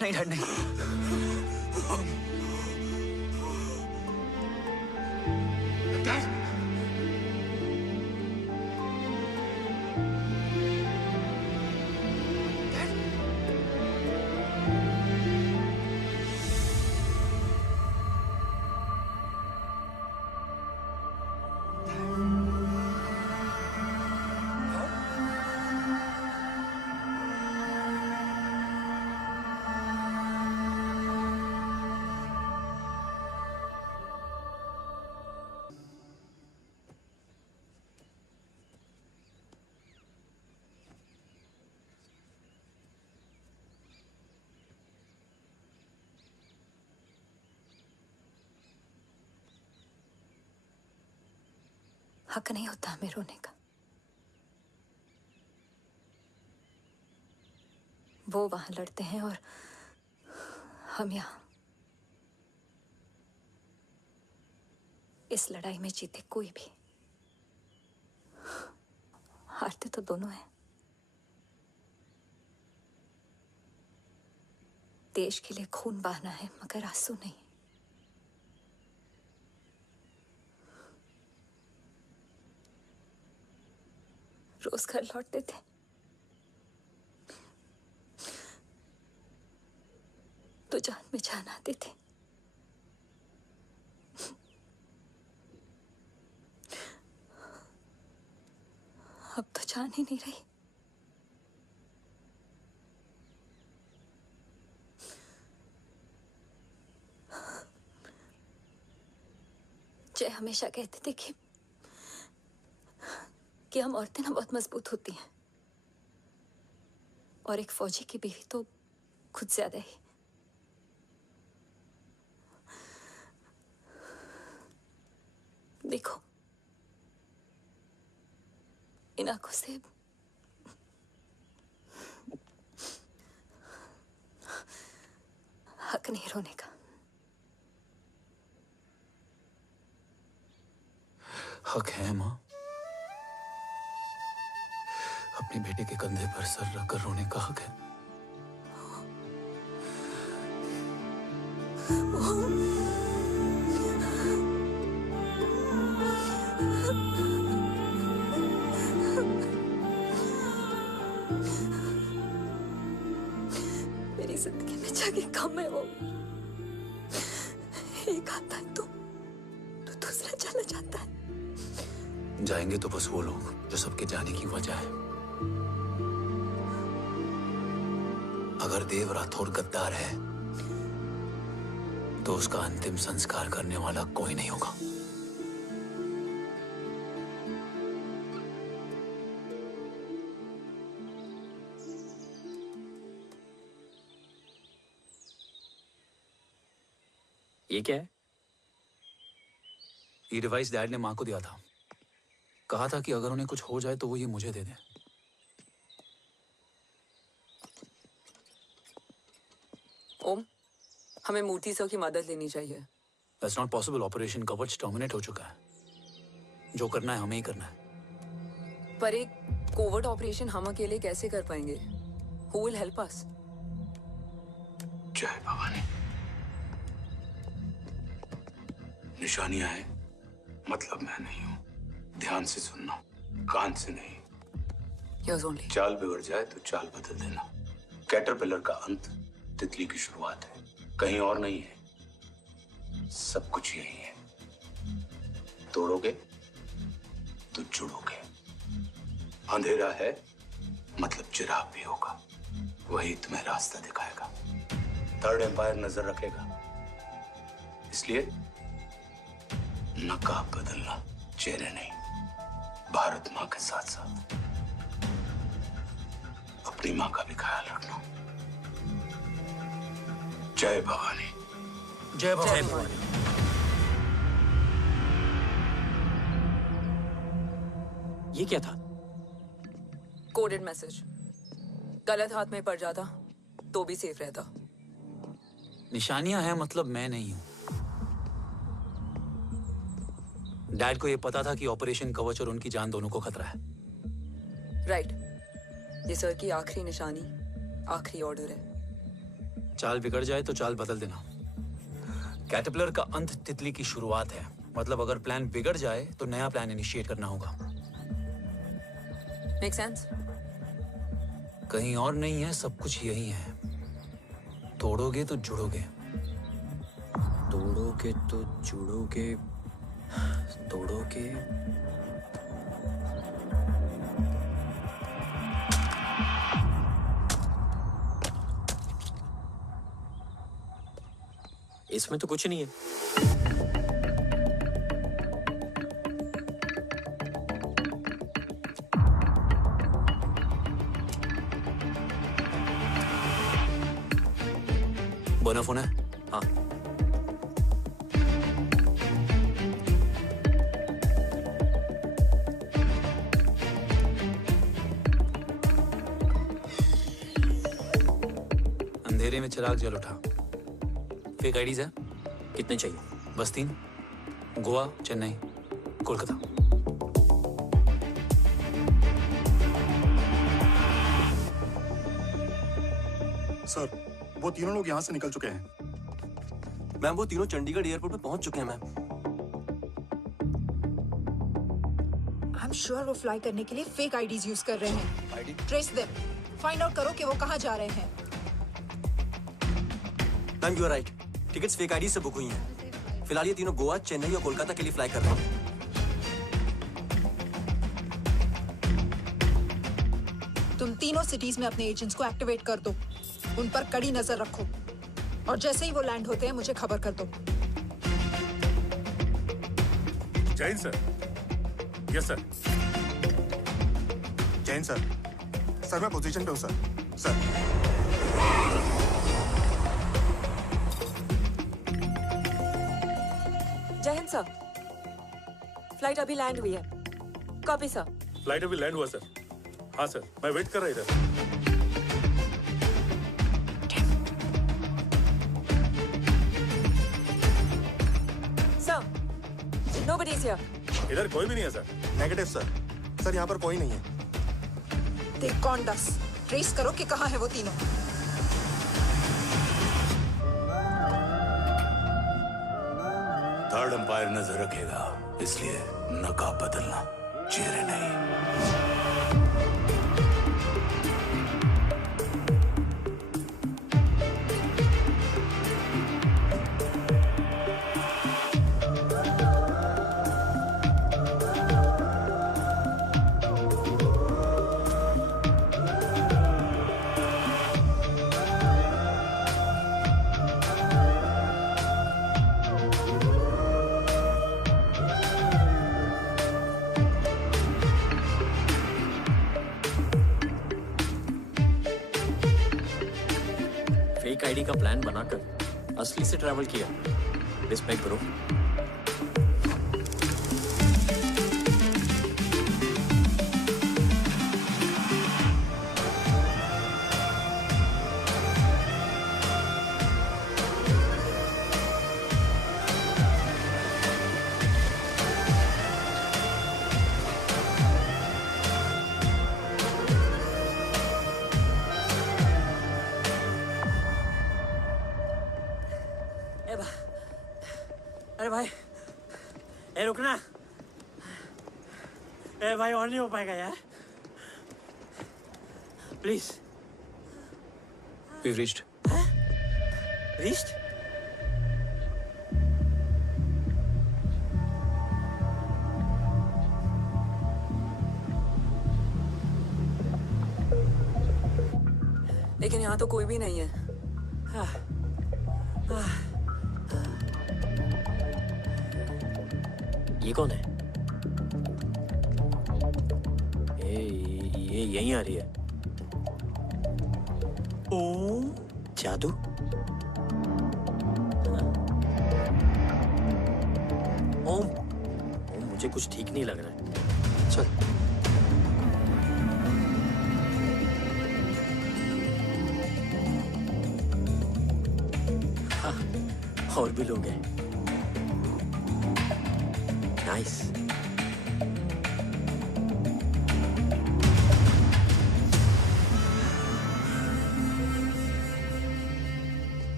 नहीं डैड नहीं। हक नहीं होता हमें रोने का। वो वहां लड़ते हैं और हम यहाँ। इस लड़ाई में जीते कोई भी, हारते तो दोनों हैं। देश के लिए खून बहाना है मगर आंसू नहीं। रोज घर लौटते थे, तो जान में जान आती थी। अब तो जान ही नहीं रही। जय हमेशा कहते थे कि हम औरतें ना बहुत मजबूत होती हैं, और एक फौजी की बीवी तो खुद ज्यादा ही। देखो, इन आंखों से हक नहीं रोने का। हक है माँ, अपने बेटे के कंधे पर सर रखकर रोने का हक है। मेरी जिंदगी में जगह कम है वो। एक आता है तो दूसरा चला जाता है। जाएंगे तो बस वो लोग जो सबके जाने की वजह है। अगर देव राठौर गद्दार है तो उसका अंतिम संस्कार करने वाला कोई नहीं होगा। ये क्या है? ये डिवाइस डैड ने माँ को दिया था। कहा था कि अगर उन्हें कुछ हो जाए तो वो ये मुझे दे दें। ओम, हमें मूर्ति सर की मदद लेनी चाहिए। That's not possible. ऑपरेशन कवच टर्मिनेट हो चुका है। जो करना है हमें ही करना है। पर एक कोवर्ट ऑपरेशन हम अकेले कैसे कर पाएंगे? Who will help us? जय भवानी। निशानियां हैं, मतलब मैं नहीं हूं। ध्यान से सुनना, कान से नहीं। Yours only. चाल बिगड़ जाए तो चाल बदल देना। कैटरपिलर का अंत तितली की शुरुआत है, कहीं और नहीं है। सब कुछ यही है। तोड़ोगे तो जुड़ोगे। अंधेरा है मतलब चिराग भी होगा, वही तुम्हें रास्ता दिखाएगा। थर्ड एम्पायर नजर रखेगा, इसलिए नकाब बदलना, चेहरे नहीं। भारत माँ के साथ साथ अपनी माँ का भी ख्याल रखना। जय भवानी। जय भवानी। ये क्या था? Coded message. गलत हाथ में पड़ जाता तो भी सेफ रहता। निशानियां हैं मतलब मैं नहीं हूं। डैड को ये पता था कि ऑपरेशन कवच और उनकी जान दोनों को खतरा है। राइट। ये सर की आखिरी निशानी, आखिरी ऑर्डर है। चाल बिगड़ जाए तो चाल बदल देना। कैटरपिलर का अंत तितली की शुरुआत है। मतलब अगर प्लान बिगड़ जाए तो नया प्लान इनिशिएट करना होगा। Make sense? कहीं और नहीं है, सब कुछ यही है। तोड़ोगे तो जुड़ोगे। तोड़ोगे तो जुड़ोगे, तोड़ोगे। इसमें तो कुछ नहीं है। बोना फोन है? हाँ। अंधेरे में चिराग जल उठा। फेक आईडीज है? कितने चाहिए? बस 3। गोवा, चेन्नई, कोलकाता। सर, वो तीनों लोग यहाँ से निकल चुके हैं। मैम वो तीनों चंडीगढ़ एयरपोर्ट पे पहुंच चुके हैं मैम। आई एम श्योर वो फ्लाई करने के लिए फेक आईडीज यूज कर रहे हैं। ID? Trace them, find out करो कि वो कहाँ जा रहे हैं। Ma'am you are right, tickets fake ID से बुक हुई हैं। फिलहाल ये तीनों गोवा, चेन्नई और कोलकाता के लिए फ्लाई कर रहे हैं। तुम तीनों सिटीज में अपने एजेंट्स को एक्टिवेट कर दो। उन पर कड़ी नजर रखो और जैसे ही वो लैंड होते हैं मुझे खबर कर दो। Jain sir. Yes sir. Jain sir. Sir मैं पोजीशन पे हूँ सर। सर। जय हिंद सर। फ्लाइट अभी लैंड हुई है। Copy sir. फ्लाइट अभी लैंड हुआ सर। हाँ सर, मैं वेट कर रहा इधर। Nobody is here. इधर कोई भी नहीं है सर। Negative sir. सर यहाँ पर कोई नहीं है। देख कौन दस। ट्रेस करो कि कहाँ है वो तीनों। थर्ड अंपायर नजर रखेगा, इसलिए नकाब बदलना, चेहरे नहीं। फेक आईडी का प्लान बनाकर असली से ट्रैवल किया। Respect bro. अरे भाई, ए रुकना। ए भाई और नहीं हो पाएगा यार, प्लीज। We've reached. Reached? लेकिन यहाँ तो कोई भी नहीं है। ये कौन है? ये यहीं आ रही है। ओम जादू। ओम मुझे कुछ ठीक नहीं लग रहा है। चल। हाँ, और भी लोग हैं। नाइस।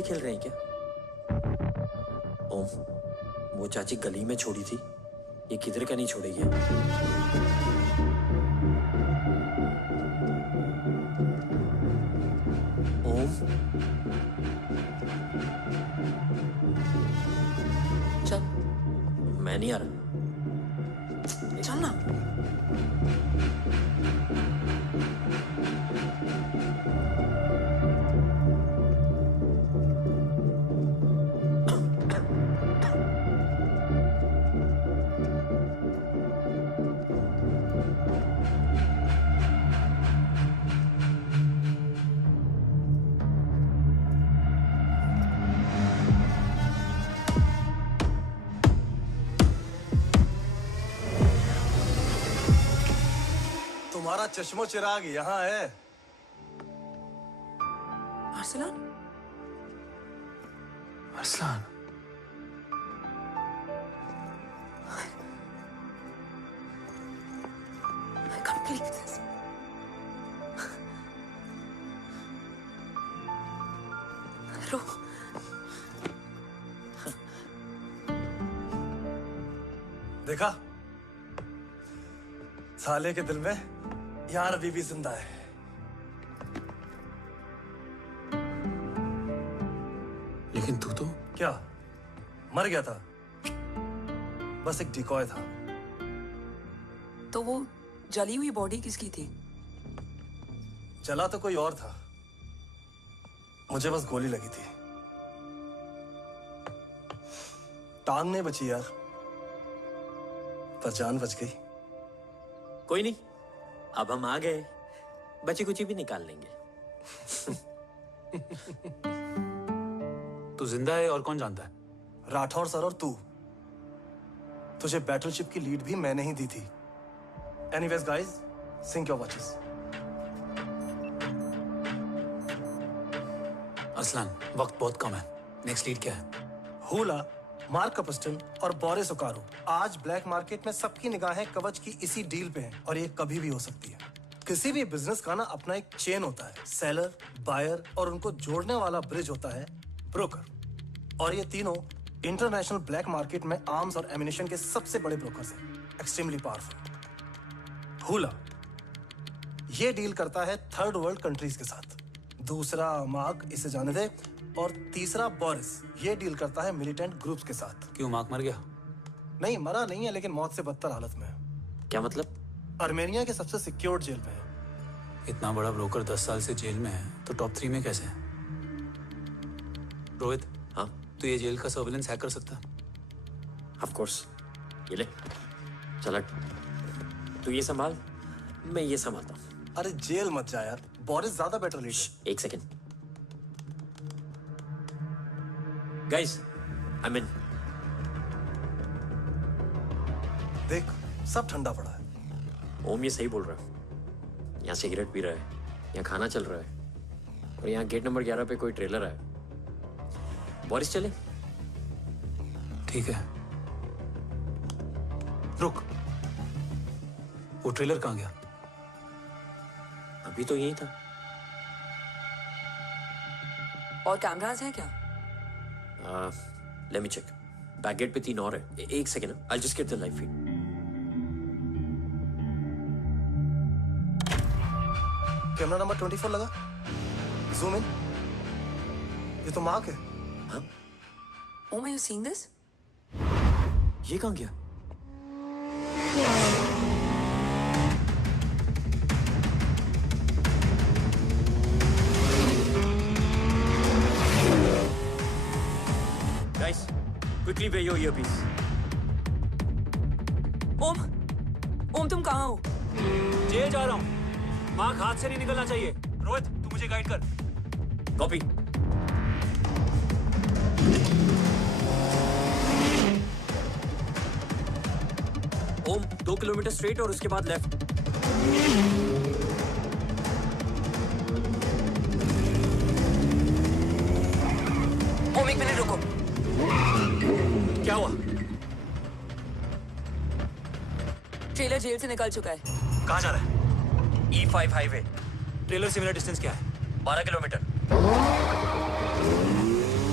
होली खेल रहे हैं क्या? ओम, वो चाची गली में छोड़ी थी, ये किधर का नहीं छोड़ेगी? ओम, चल। मैं नहीं आ रहा। चल ना। तुम्हारा चश्मो चिराग यहाँ है। Arsalan? Arsalan, I can't believe this. रो। देखा, साले के दिल में यार अभी भी जिंदा है। लेकिन तू तो क्या मर गया था? बस एक डिकॉय था। तो वो जली हुई बॉडी किसकी थी? जला तो कोई और था, मुझे बस गोली लगी थी। टांग नहीं बची यार, पर जान बच गई। कोई नहीं, अब हम आ गए, बची कुची भी निकाल लेंगे। तू जिंदा है और कौन जानता है? राठौर सर और तू। तुझे बैटलशिप की लीड भी मैंने ही दी थी। Anyways guys, sink your watches. Aslan, वक्त बहुत कम है। नेक्स्ट लीड क्या है? हुला, मार्क कपस्टन और बोरिस ओकारो आज ब्लैक मार्केट में सबकी निगाहें कवच की इसी डील पे हैं और ये कभी भी हो सकती है। किसी भी बिजनेस का ना अपना एक चेन होता है, सेलर, बायर और उनको जोड़ने वाला ब्रिज होता है ब्रोकर। और ये तीनों इंटरनेशनल ब्लैक मार्केट में आर्म्स और एमिनेशन के सबसे बड़े ब्रोकर्स हैं, एक्सट्रीमली पावरफुल। हुला ये डील करता है थर्ड वर्ल्ड कंट्रीज के साथ, दूसरा मार्क, इसे जाने दे, और तीसरा बोरिस ये डील करता है मिलिटेंट ग्रुप्स के साथ। क्यों, मार्क मर गया? नहीं, मरा नहीं है, लेकिन मौत से बदतर हालत में है। क्या मतलब? आर्मेनिया के सबसे सिक्योर्ड जेल में है। इतना बड़ा ब्रोकर 10 साल से जेल में है, तो टॉप 3 में कैसे है? रोहित, हाँ, तो ये जेल का सर्विलेंस हैक कर सकता? Of course. ये ले, चला, तू ये संभाल, मैं ये संभालता हूँ। अरे जेल मत जा यार, बोरिस ज्यादा बेटर लीडर। एक सेकेंड गाइस, आई मीन देख, सब ठंडा पड़ा है। ओम ये सही बोल रहा है। यहाँ सिगरेट पी रहा है, यहाँ खाना चल रहा है, और यहाँ गेट नंबर 11 पे कोई ट्रेलर है। बोरिस चले? ठीक है, रुक, वो ट्रेलर कहाँ गया? अभी तो यही था। और कैमरास हैं क्या? Let me check. Back gate पे 3 और है। एक second, I just get the live feed. Camera number 24 लगा, जूम इन। ये तो मार्क है। हाँ? ओम, आर यू सीइंग दिस? ये कहाँ गया? Guys, quickly wear your earpiece. ओम, तुम कहाँ हो? जेल जा रहा हूँ। मार्क हाथ से नहीं निकलना चाहिए। रोहित, तू मुझे गाइड कर। कॉपी। ओम, 2 किलोमीटर स्ट्रेट और उसके बाद लेफ्ट। ओम, 1 मिनट रुको। क्या हुआ? ट्रेलर जेल से निकल चुका है। कहाँ जा रहा है? E5 highway. ट्रेलर से मेरा डिस्टेंस क्या है? 12 किलोमीटर।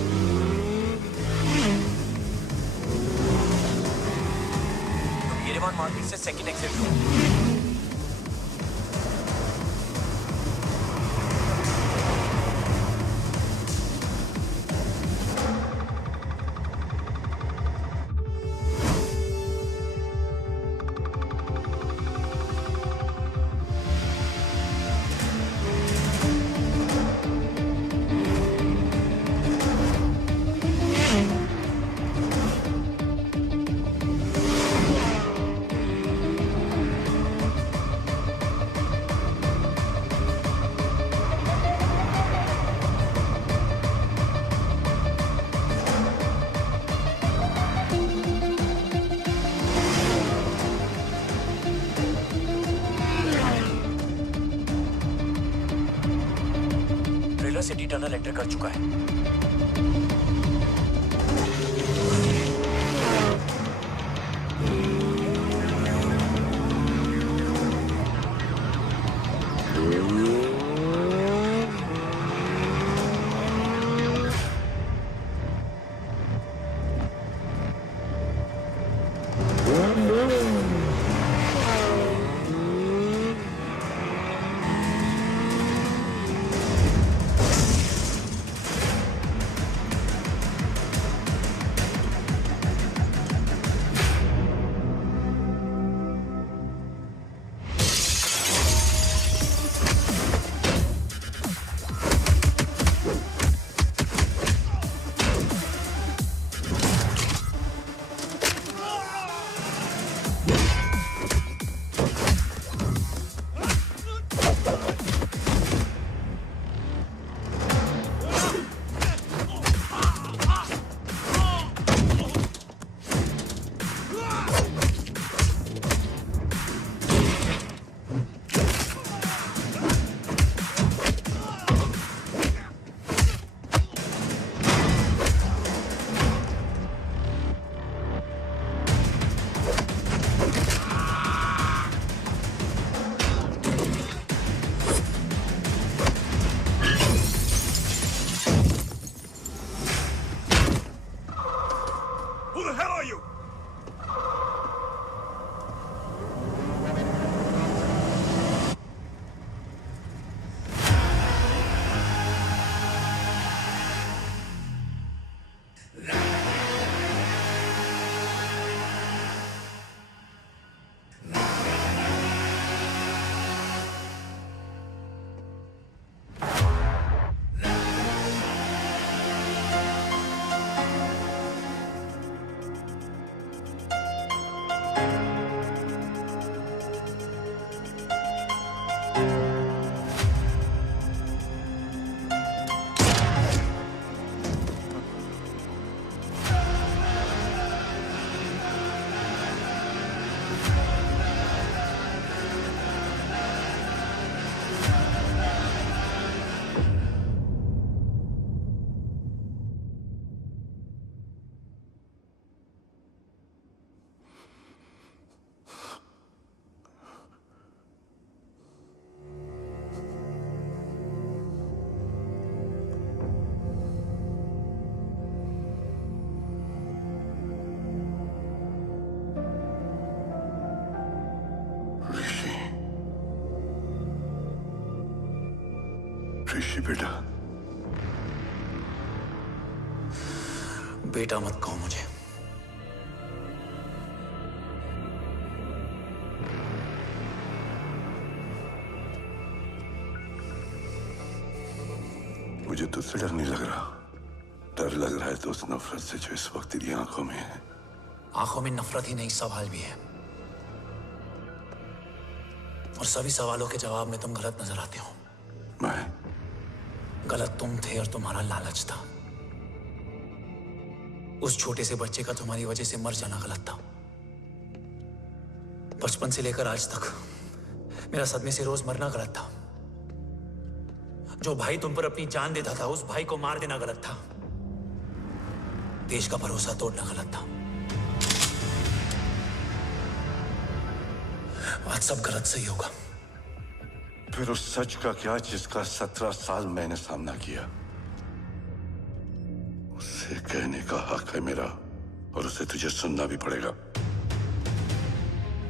देवान मार्केट से सेकंड एग्जिट लो। सिटी टनल एंटर कर चुका है। ऋषि बेटा, बेटा मत कहो मुझे। मुझे तुझसे डर नहीं लग रहा, डर लग रहा है तो उस नफरत से जो इस वक्त तेरी आंखों में है। आंखों में नफरत ही नहीं, सवाल भी है, और सभी सवालों के जवाब में तुम गलत नजर आते हो। मैं गलत तुम थे और तुम्हारा लालच था। उस छोटे से बच्चे का तुम्हारी वजह से मर जाना गलत था। बचपन से लेकर आज तक मेरा सदमे से रोज मरना गलत था। जो भाई तुम पर अपनी जान देता था उस भाई को मार देना गलत था। देश का भरोसा तोड़ना गलत था। आज सब गलत सही होगा। फिर उस सच का क्या जिसका 17 साल मैंने सामना किया? उसे कहने का हक है मेरा, और उसे तुझे सुनना भी पड़ेगा।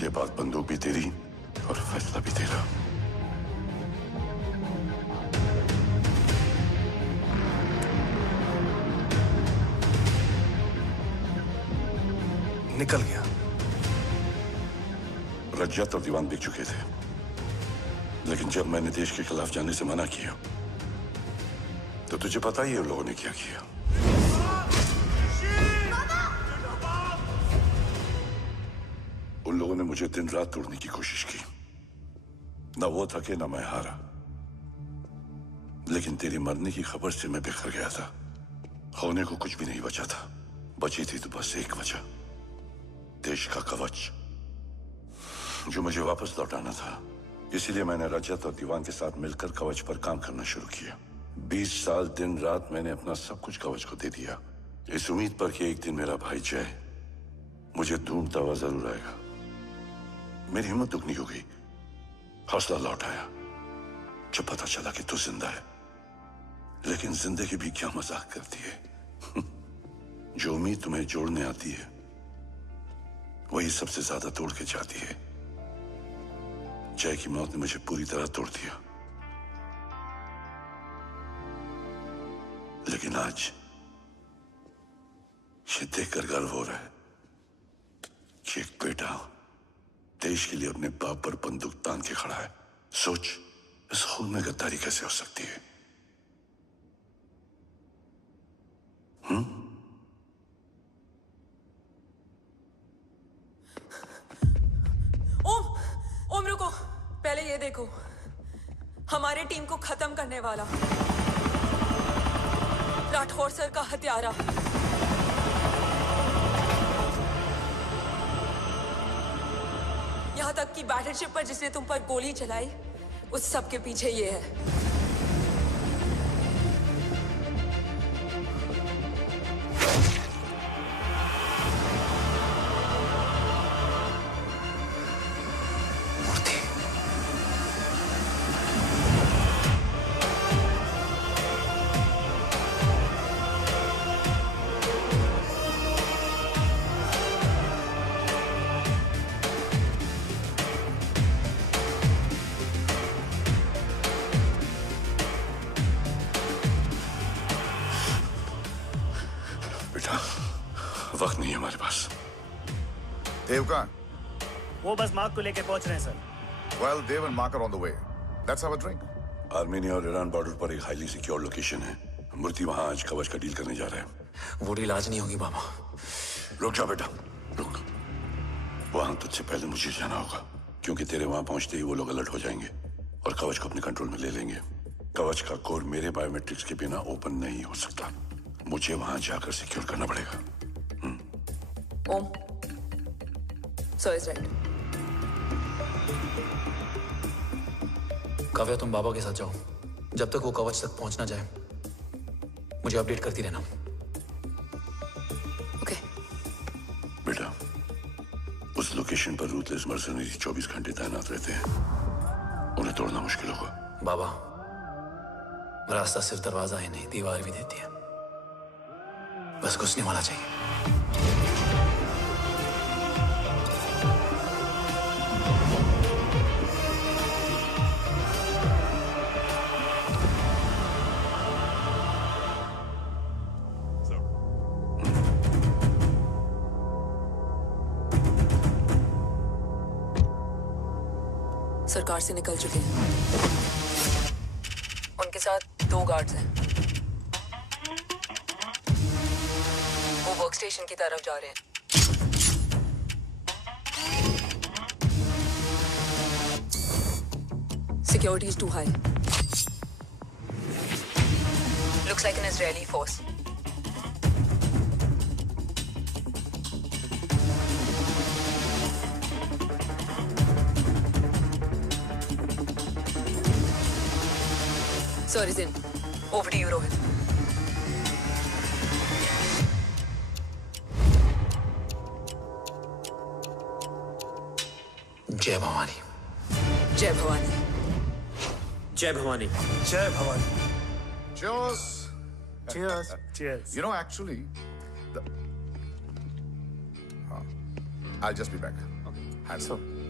ये बात बंदूक भी तेरी और फैसला भी तेरा। निकल गया। रज्जत और दीवान बिक चुके थे, लेकिन जब मैंने देश के खिलाफ जाने से मना किया तो तुझे पता ही है उन लोगों ने क्या किया। उन लोगों ने मुझे दिन रात तोड़ने की कोशिश की, ना वो थके ना मैं हारा। लेकिन तेरी मरने की खबर से मैं बिखर गया था। होने को कुछ भी नहीं बचा था। बची थी तो बस एक वजह, देश का कवच, जो मुझे वापस लौटाना था। इसीलिए मैंने रजत और दीवान के साथ मिलकर कवच पर काम करना शुरू किया। 20 साल दिन रात मैंने अपना सब कुछ कवच को दे दिया, इस उम्मीद पर कि एक दिन मेरा भाई जय मुझे ढूंढता हुआ जरूर आएगा। मेरी हिम्मत दुगनी हो गई, हौसला लौट आया जब पता चला कि तू जिंदा है। लेकिन जिंदगी भी क्या मजाक करती है। जो उम्मीद तुम्हें जोड़ने आती है वही सबसे ज्यादा तोड़ के जाती है। जय की मौत ने मुझे पूरी तरह तोड़ दिया, लेकिन आज ये देखकर गर्व हो रहा है कि एक बेटा देश के लिए अपने बाप पर बंदूक तान के खड़ा है। सोच, इस खून में गद्दारी कैसे हो सकती है? ओम रुको, पहले ये देखो, हमारे टीम को खत्म करने वाला राठौर सर का हत्यारा। यहां तक कि बैटलशिप पर जिसने तुम पर गोली चलाई, उस सब के पीछे ये है। वक्त नहीं है हमारे पास। देव कहाँ? वो बस मार्क को लेके पहुंच रहे हैं sir. Well, Dev and Mark are on the way. Let's have a drink. Armenia और ईरान बॉर्डर पर एक हाईली सिक्योर लोकेशन है। मूर्ति वहां आज कवच का डील करने जा रहे हैं। वो डील आज नहीं होगी बाबा। रुक जा बेटा, रुक। वहां तुझसे पहले मुझे जाना होगा, क्योंकि तेरे वहां पहुंचते ही वो लोग अलर्ट हो जाएंगे और कवच को अपने कंट्रोल में ले लेंगे। कवच का कोर मेरे बायोमेट्रिक्स के बिना ओपन नहीं हो सकता। मुझे वहां जाकर सिक्योर करना पड़ेगा। ओम, सो इज राइट। काव्या, तुम बाबा के साथ जाओ। जब तक वो कवच तक पहुंच ना जाए मुझे अपडेट करती रहना। ओके। बेटा, उस लोकेशन पर रूथलेस मर्सनरी 24 घंटे तैनात रहते हैं। उन्हें तोड़ना मुश्किल होगा। बाबा, रास्ता सिर्फ दरवाजा ही नहीं, दीवार भी देती है। बस घुसने वाला चाहिए। सरकार से निकल चुके हैं। उनके साथ 2 गार्ड्स हैं। वो वर्क स्टेशन की तरफ जा रहे हैं। Security is too high. Looks like an Israeli force. Sir is in. Over to you, Rohit. जय भवानी। जय भवानी। जय भवानी। जय Bhavani. Cheers. Cheers. Cheers. You know, actually, I'll just be back. Hands up.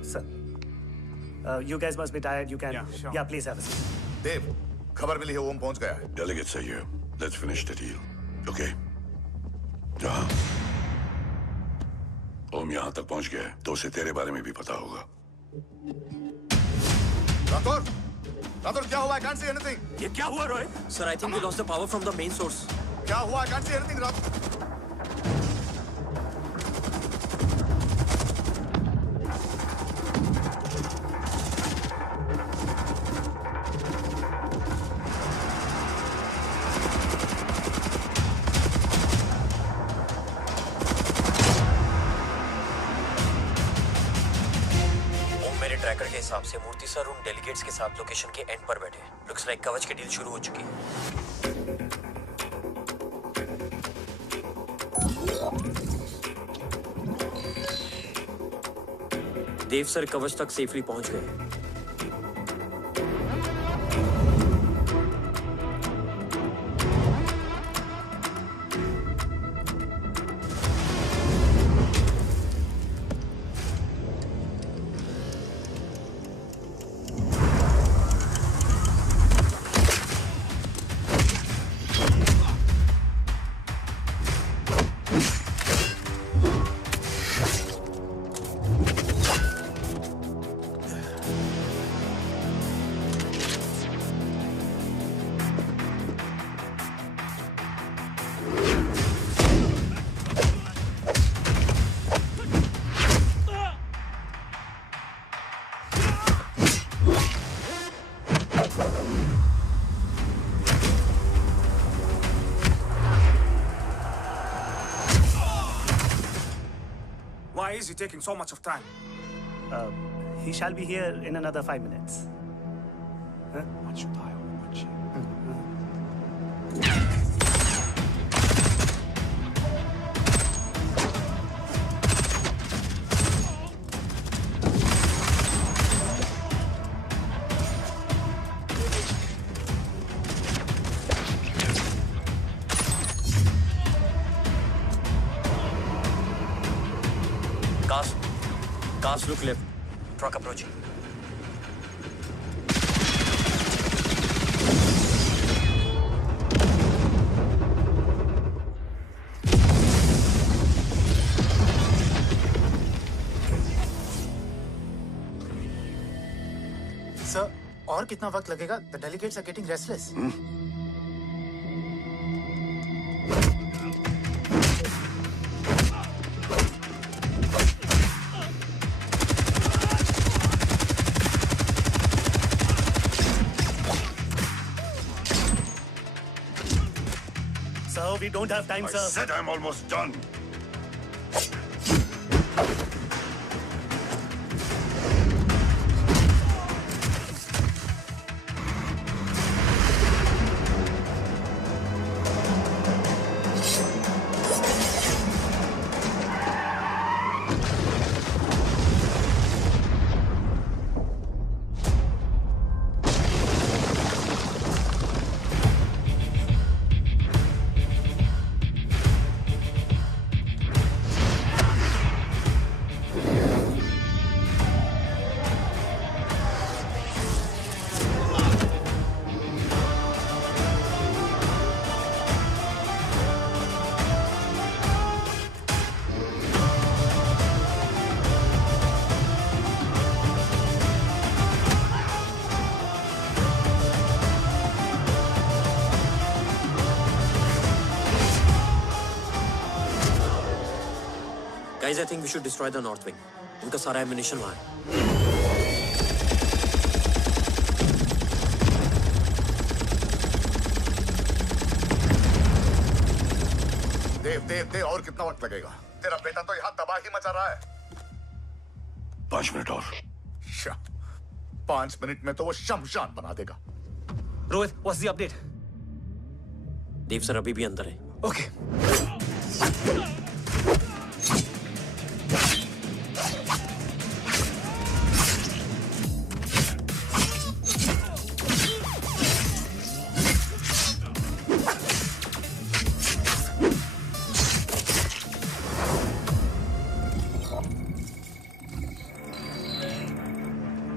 Sir, you guys must be tired. You can. Yeah, please have a seat. देव, खबर मिली है ओम पहुंच गया है। Delegate सही है। Let's finish the deal. Okay? जहाँ ओम यहाँ तक पहुंच गया है, तो उसे तेरे बारे में भी पता होगा। राठौर, राठौर क्या हुआ? I can't see anything. ये क्या हुआ Rohit? Sir, I think we lost the power from the main source. क्या हुआ? I can't see anything, Rathore. Tracker के हिसाब से मूर्ति सर उन डेलीगेट्स के साथ लोकेशन के एंड पर बैठे। लुक्स लाइक कवच की डील शुरू हो चुकी है। देव सर कवच तक सेफली पहुंच गए। Why is he taking so much of time? He shall be here in another 5 minutes. Huh? What should I watch? Cars look left. Truck approaching. Sir, और कितना वक्त लगेगा? The delegates are getting restless. Sir, we don't have time, sir. I said I'm almost done. Guys, I think we should destroy the north wing. उनका सारा ammunition वहाँ है। देव और कितना वक्त लगेगा? तेरा बेटा तो यहाँ तबाही मचा रहा है। 5 मिनट और। 5 मिनट में तो वो शमशान बना देगा। Rohit, what's the update? Dev sir अभी भी अंदर है। Okay.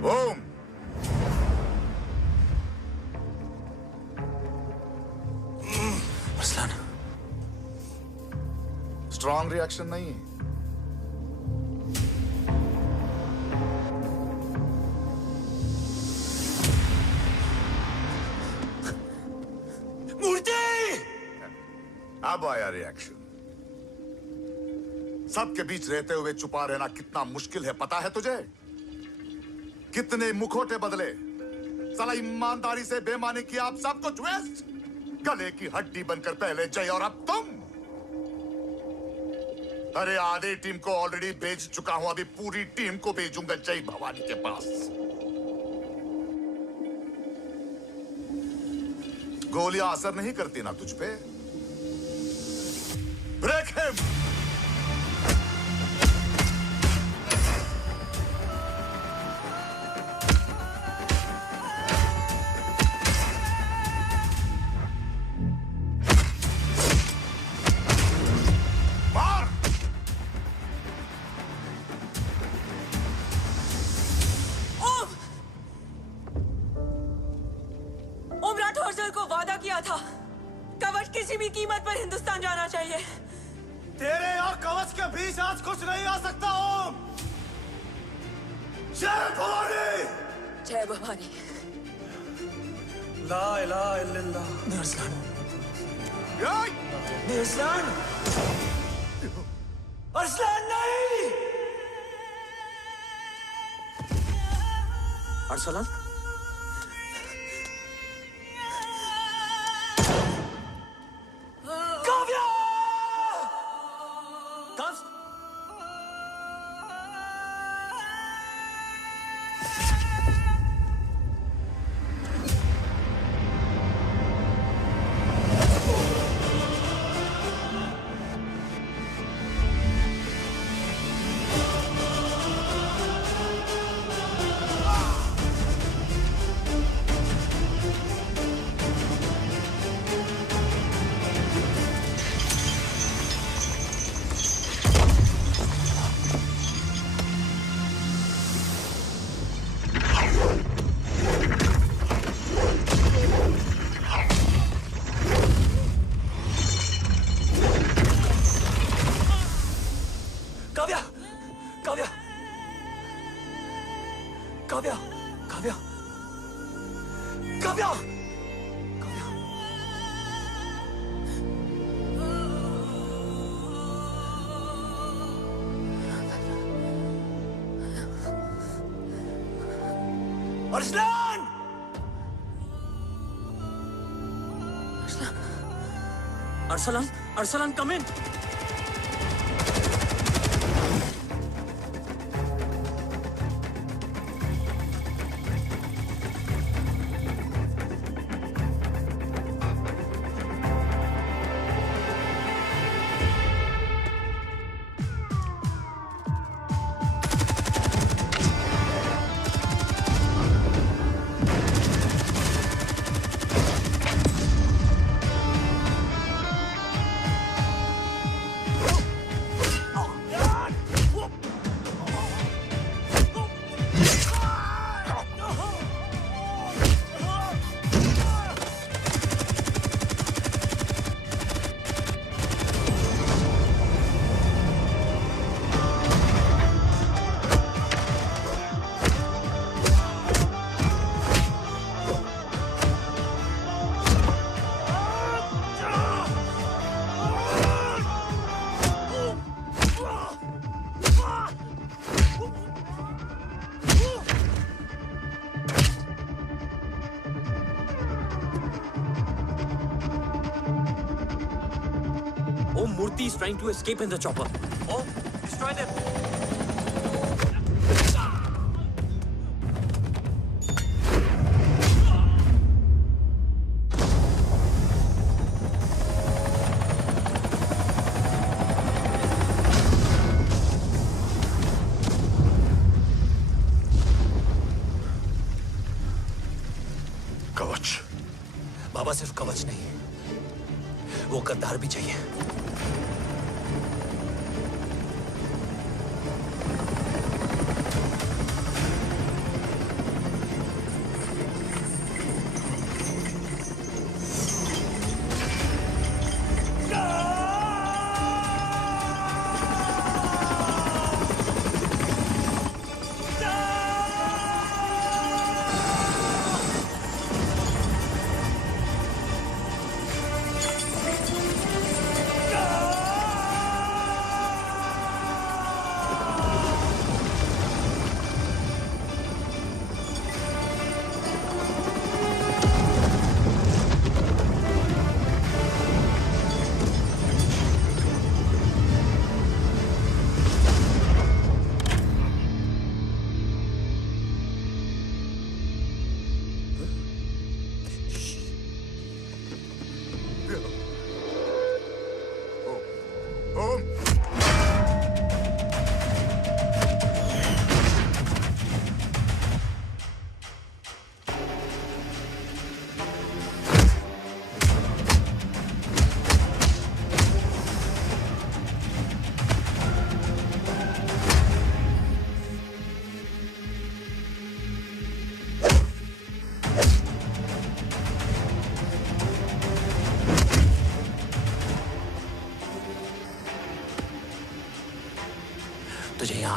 ओम, अरसलान, स्ट्रॉन्ग रिएक्शन नहीं। मूर्ति! अब आया रिएक्शन। सबके बीच रहते हुए छुपा रहना कितना मुश्किल है पता है तुझे? कितने मुखौटे बदले, साला ईमानदारी से बेमानी किया, आप सब कुछ वेस्ट। गले की हड्डी बनकर पहले जय और अब तुम। अरे आधे टीम को ऑलरेडी भेज चुका हूं, अभी पूरी टीम को भेजूंगा जय भवानी के पास। गोलियां असर नहीं करती ना तुझ पे। Break him. किसी भी कीमत पर हिंदुस्तान जाना चाहिए। तेरे और कवच के बीच आज कुछ नहीं आ सकता। ओम, जय भवानी। जय भवानी। ला इलाहा इल्लल्लाह। अरसलान, अरसलान, अरसलान नहीं। अरसलान, अरसलान! अरसलान, अरसलान, कम इन। Murthy is trying to escape in the chopper. Oh, destroy them. कवच। बाबा सिर्फ कवच नहीं, वो गद्दार भी चाहिए।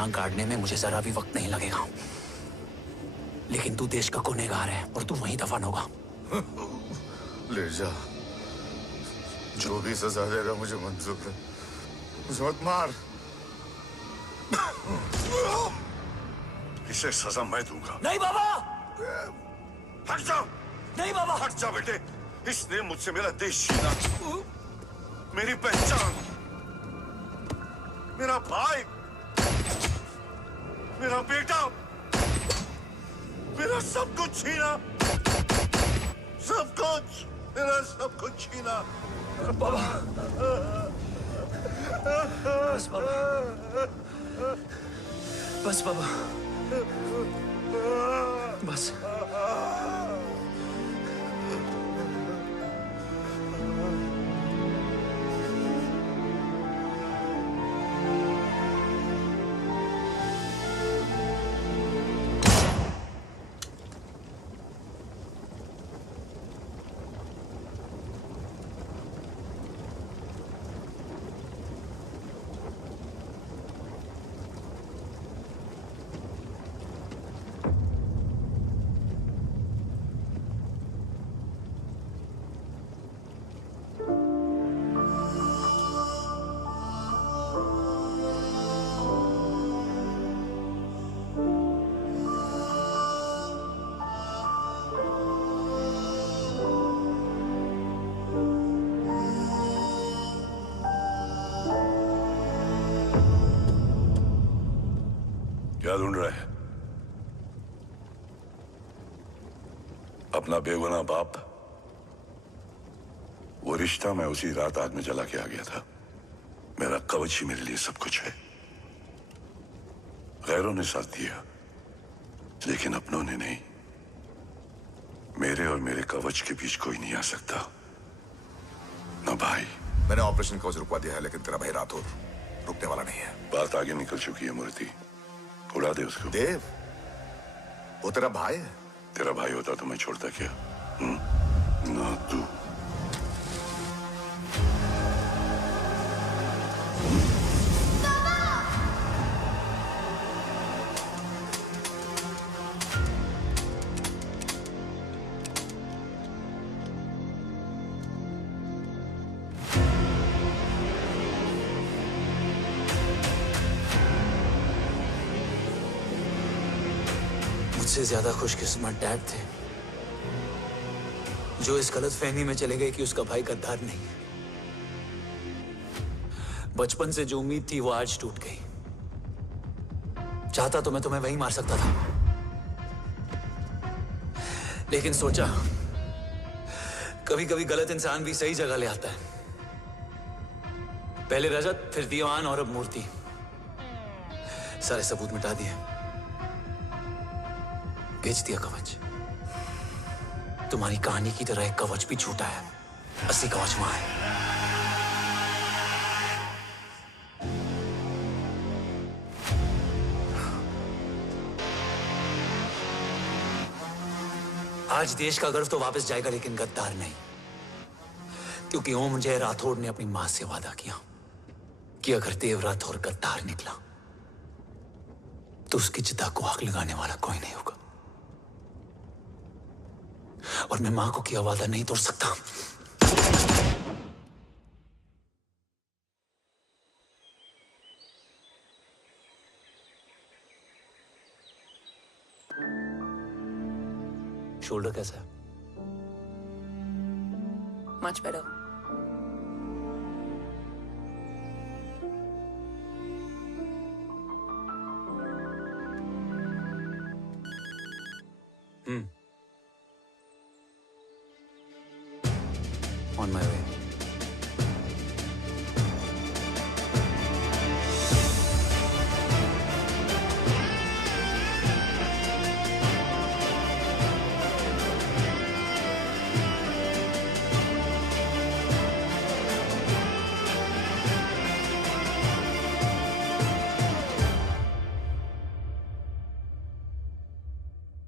आंख गाड़ने में मुझे जरा भी वक्त नहीं लगेगा, लेकिन तू देश का गुनहगार है और तू वहीं दफन होगा। ले जा, जो भी सजा देगा मुझे मंजूर है। मुझे मत मार। इसे सजा मैं दूंगा। नहीं बाबा, हट जाओ। नहीं बाबा, हट जा बेटे। इसने मुझसे मेरा देश छीना, मेरी पहचान, मेरा भाई, मेरा बेटा, मेरा सब कुछ छीना, सब कुछ, मेरा सब कुछ छीना। बाबा, बस बाबा, बस बाबा, बस। क्या ढूंढ रहा है? अपना बेगुनाह बाप। वो रिश्ता मैं उसी रात आग में जला के आ गया था। मेरा कवच ही मेरे लिए सब कुछ है। गैरों ने साथ दिया, लेकिन अपनों ने नहीं। मेरे और मेरे कवच के बीच कोई नहीं आ सकता। ना भाई। मैंने ऑपरेशन कवच रुकवा दिया है, लेकिन तेरा भाई राठौर रुकने वाला नहीं है। बात आगे निकल चुकी है मूर्ति। उड़ा दे उसको। देव, वो तेरा भाई है। तेरा भाई होता तो मैं छोड़ता क्या? ना तू। मुझसे ज्यादा खुशकिस्मत डैड थे, जो इस गलत फहमी में चले गए कि उसका भाई गद्दार नहीं है। बचपन से जो उम्मीद थी वो आज टूट गई। चाहता तो मैं तुम्हें वहीं मार सकता था, लेकिन सोचा कभी कभी गलत इंसान भी सही जगह ले आता है। पहले रजत, फिर दीवान और अब मूर्ति। सारे सबूत मिटा दिए, बेच दिया कवच। तुम्हारी कहानी की तरह एक कवच भी झूठा है, असली कवच वहां है। आज देश का गर्व तो वापस जाएगा, लेकिन गद्दार नहीं, क्योंकि ओम जय राठौड़ ने अपनी मां से वादा किया कि अगर देव राठौड़ गद्दार निकला तो उसकी चिता को आग लगाने वाला कोई नहीं होगा। और मैं मां को किया वादा नहीं तोड़ सकता। शोल्डर कैसा है? Much better.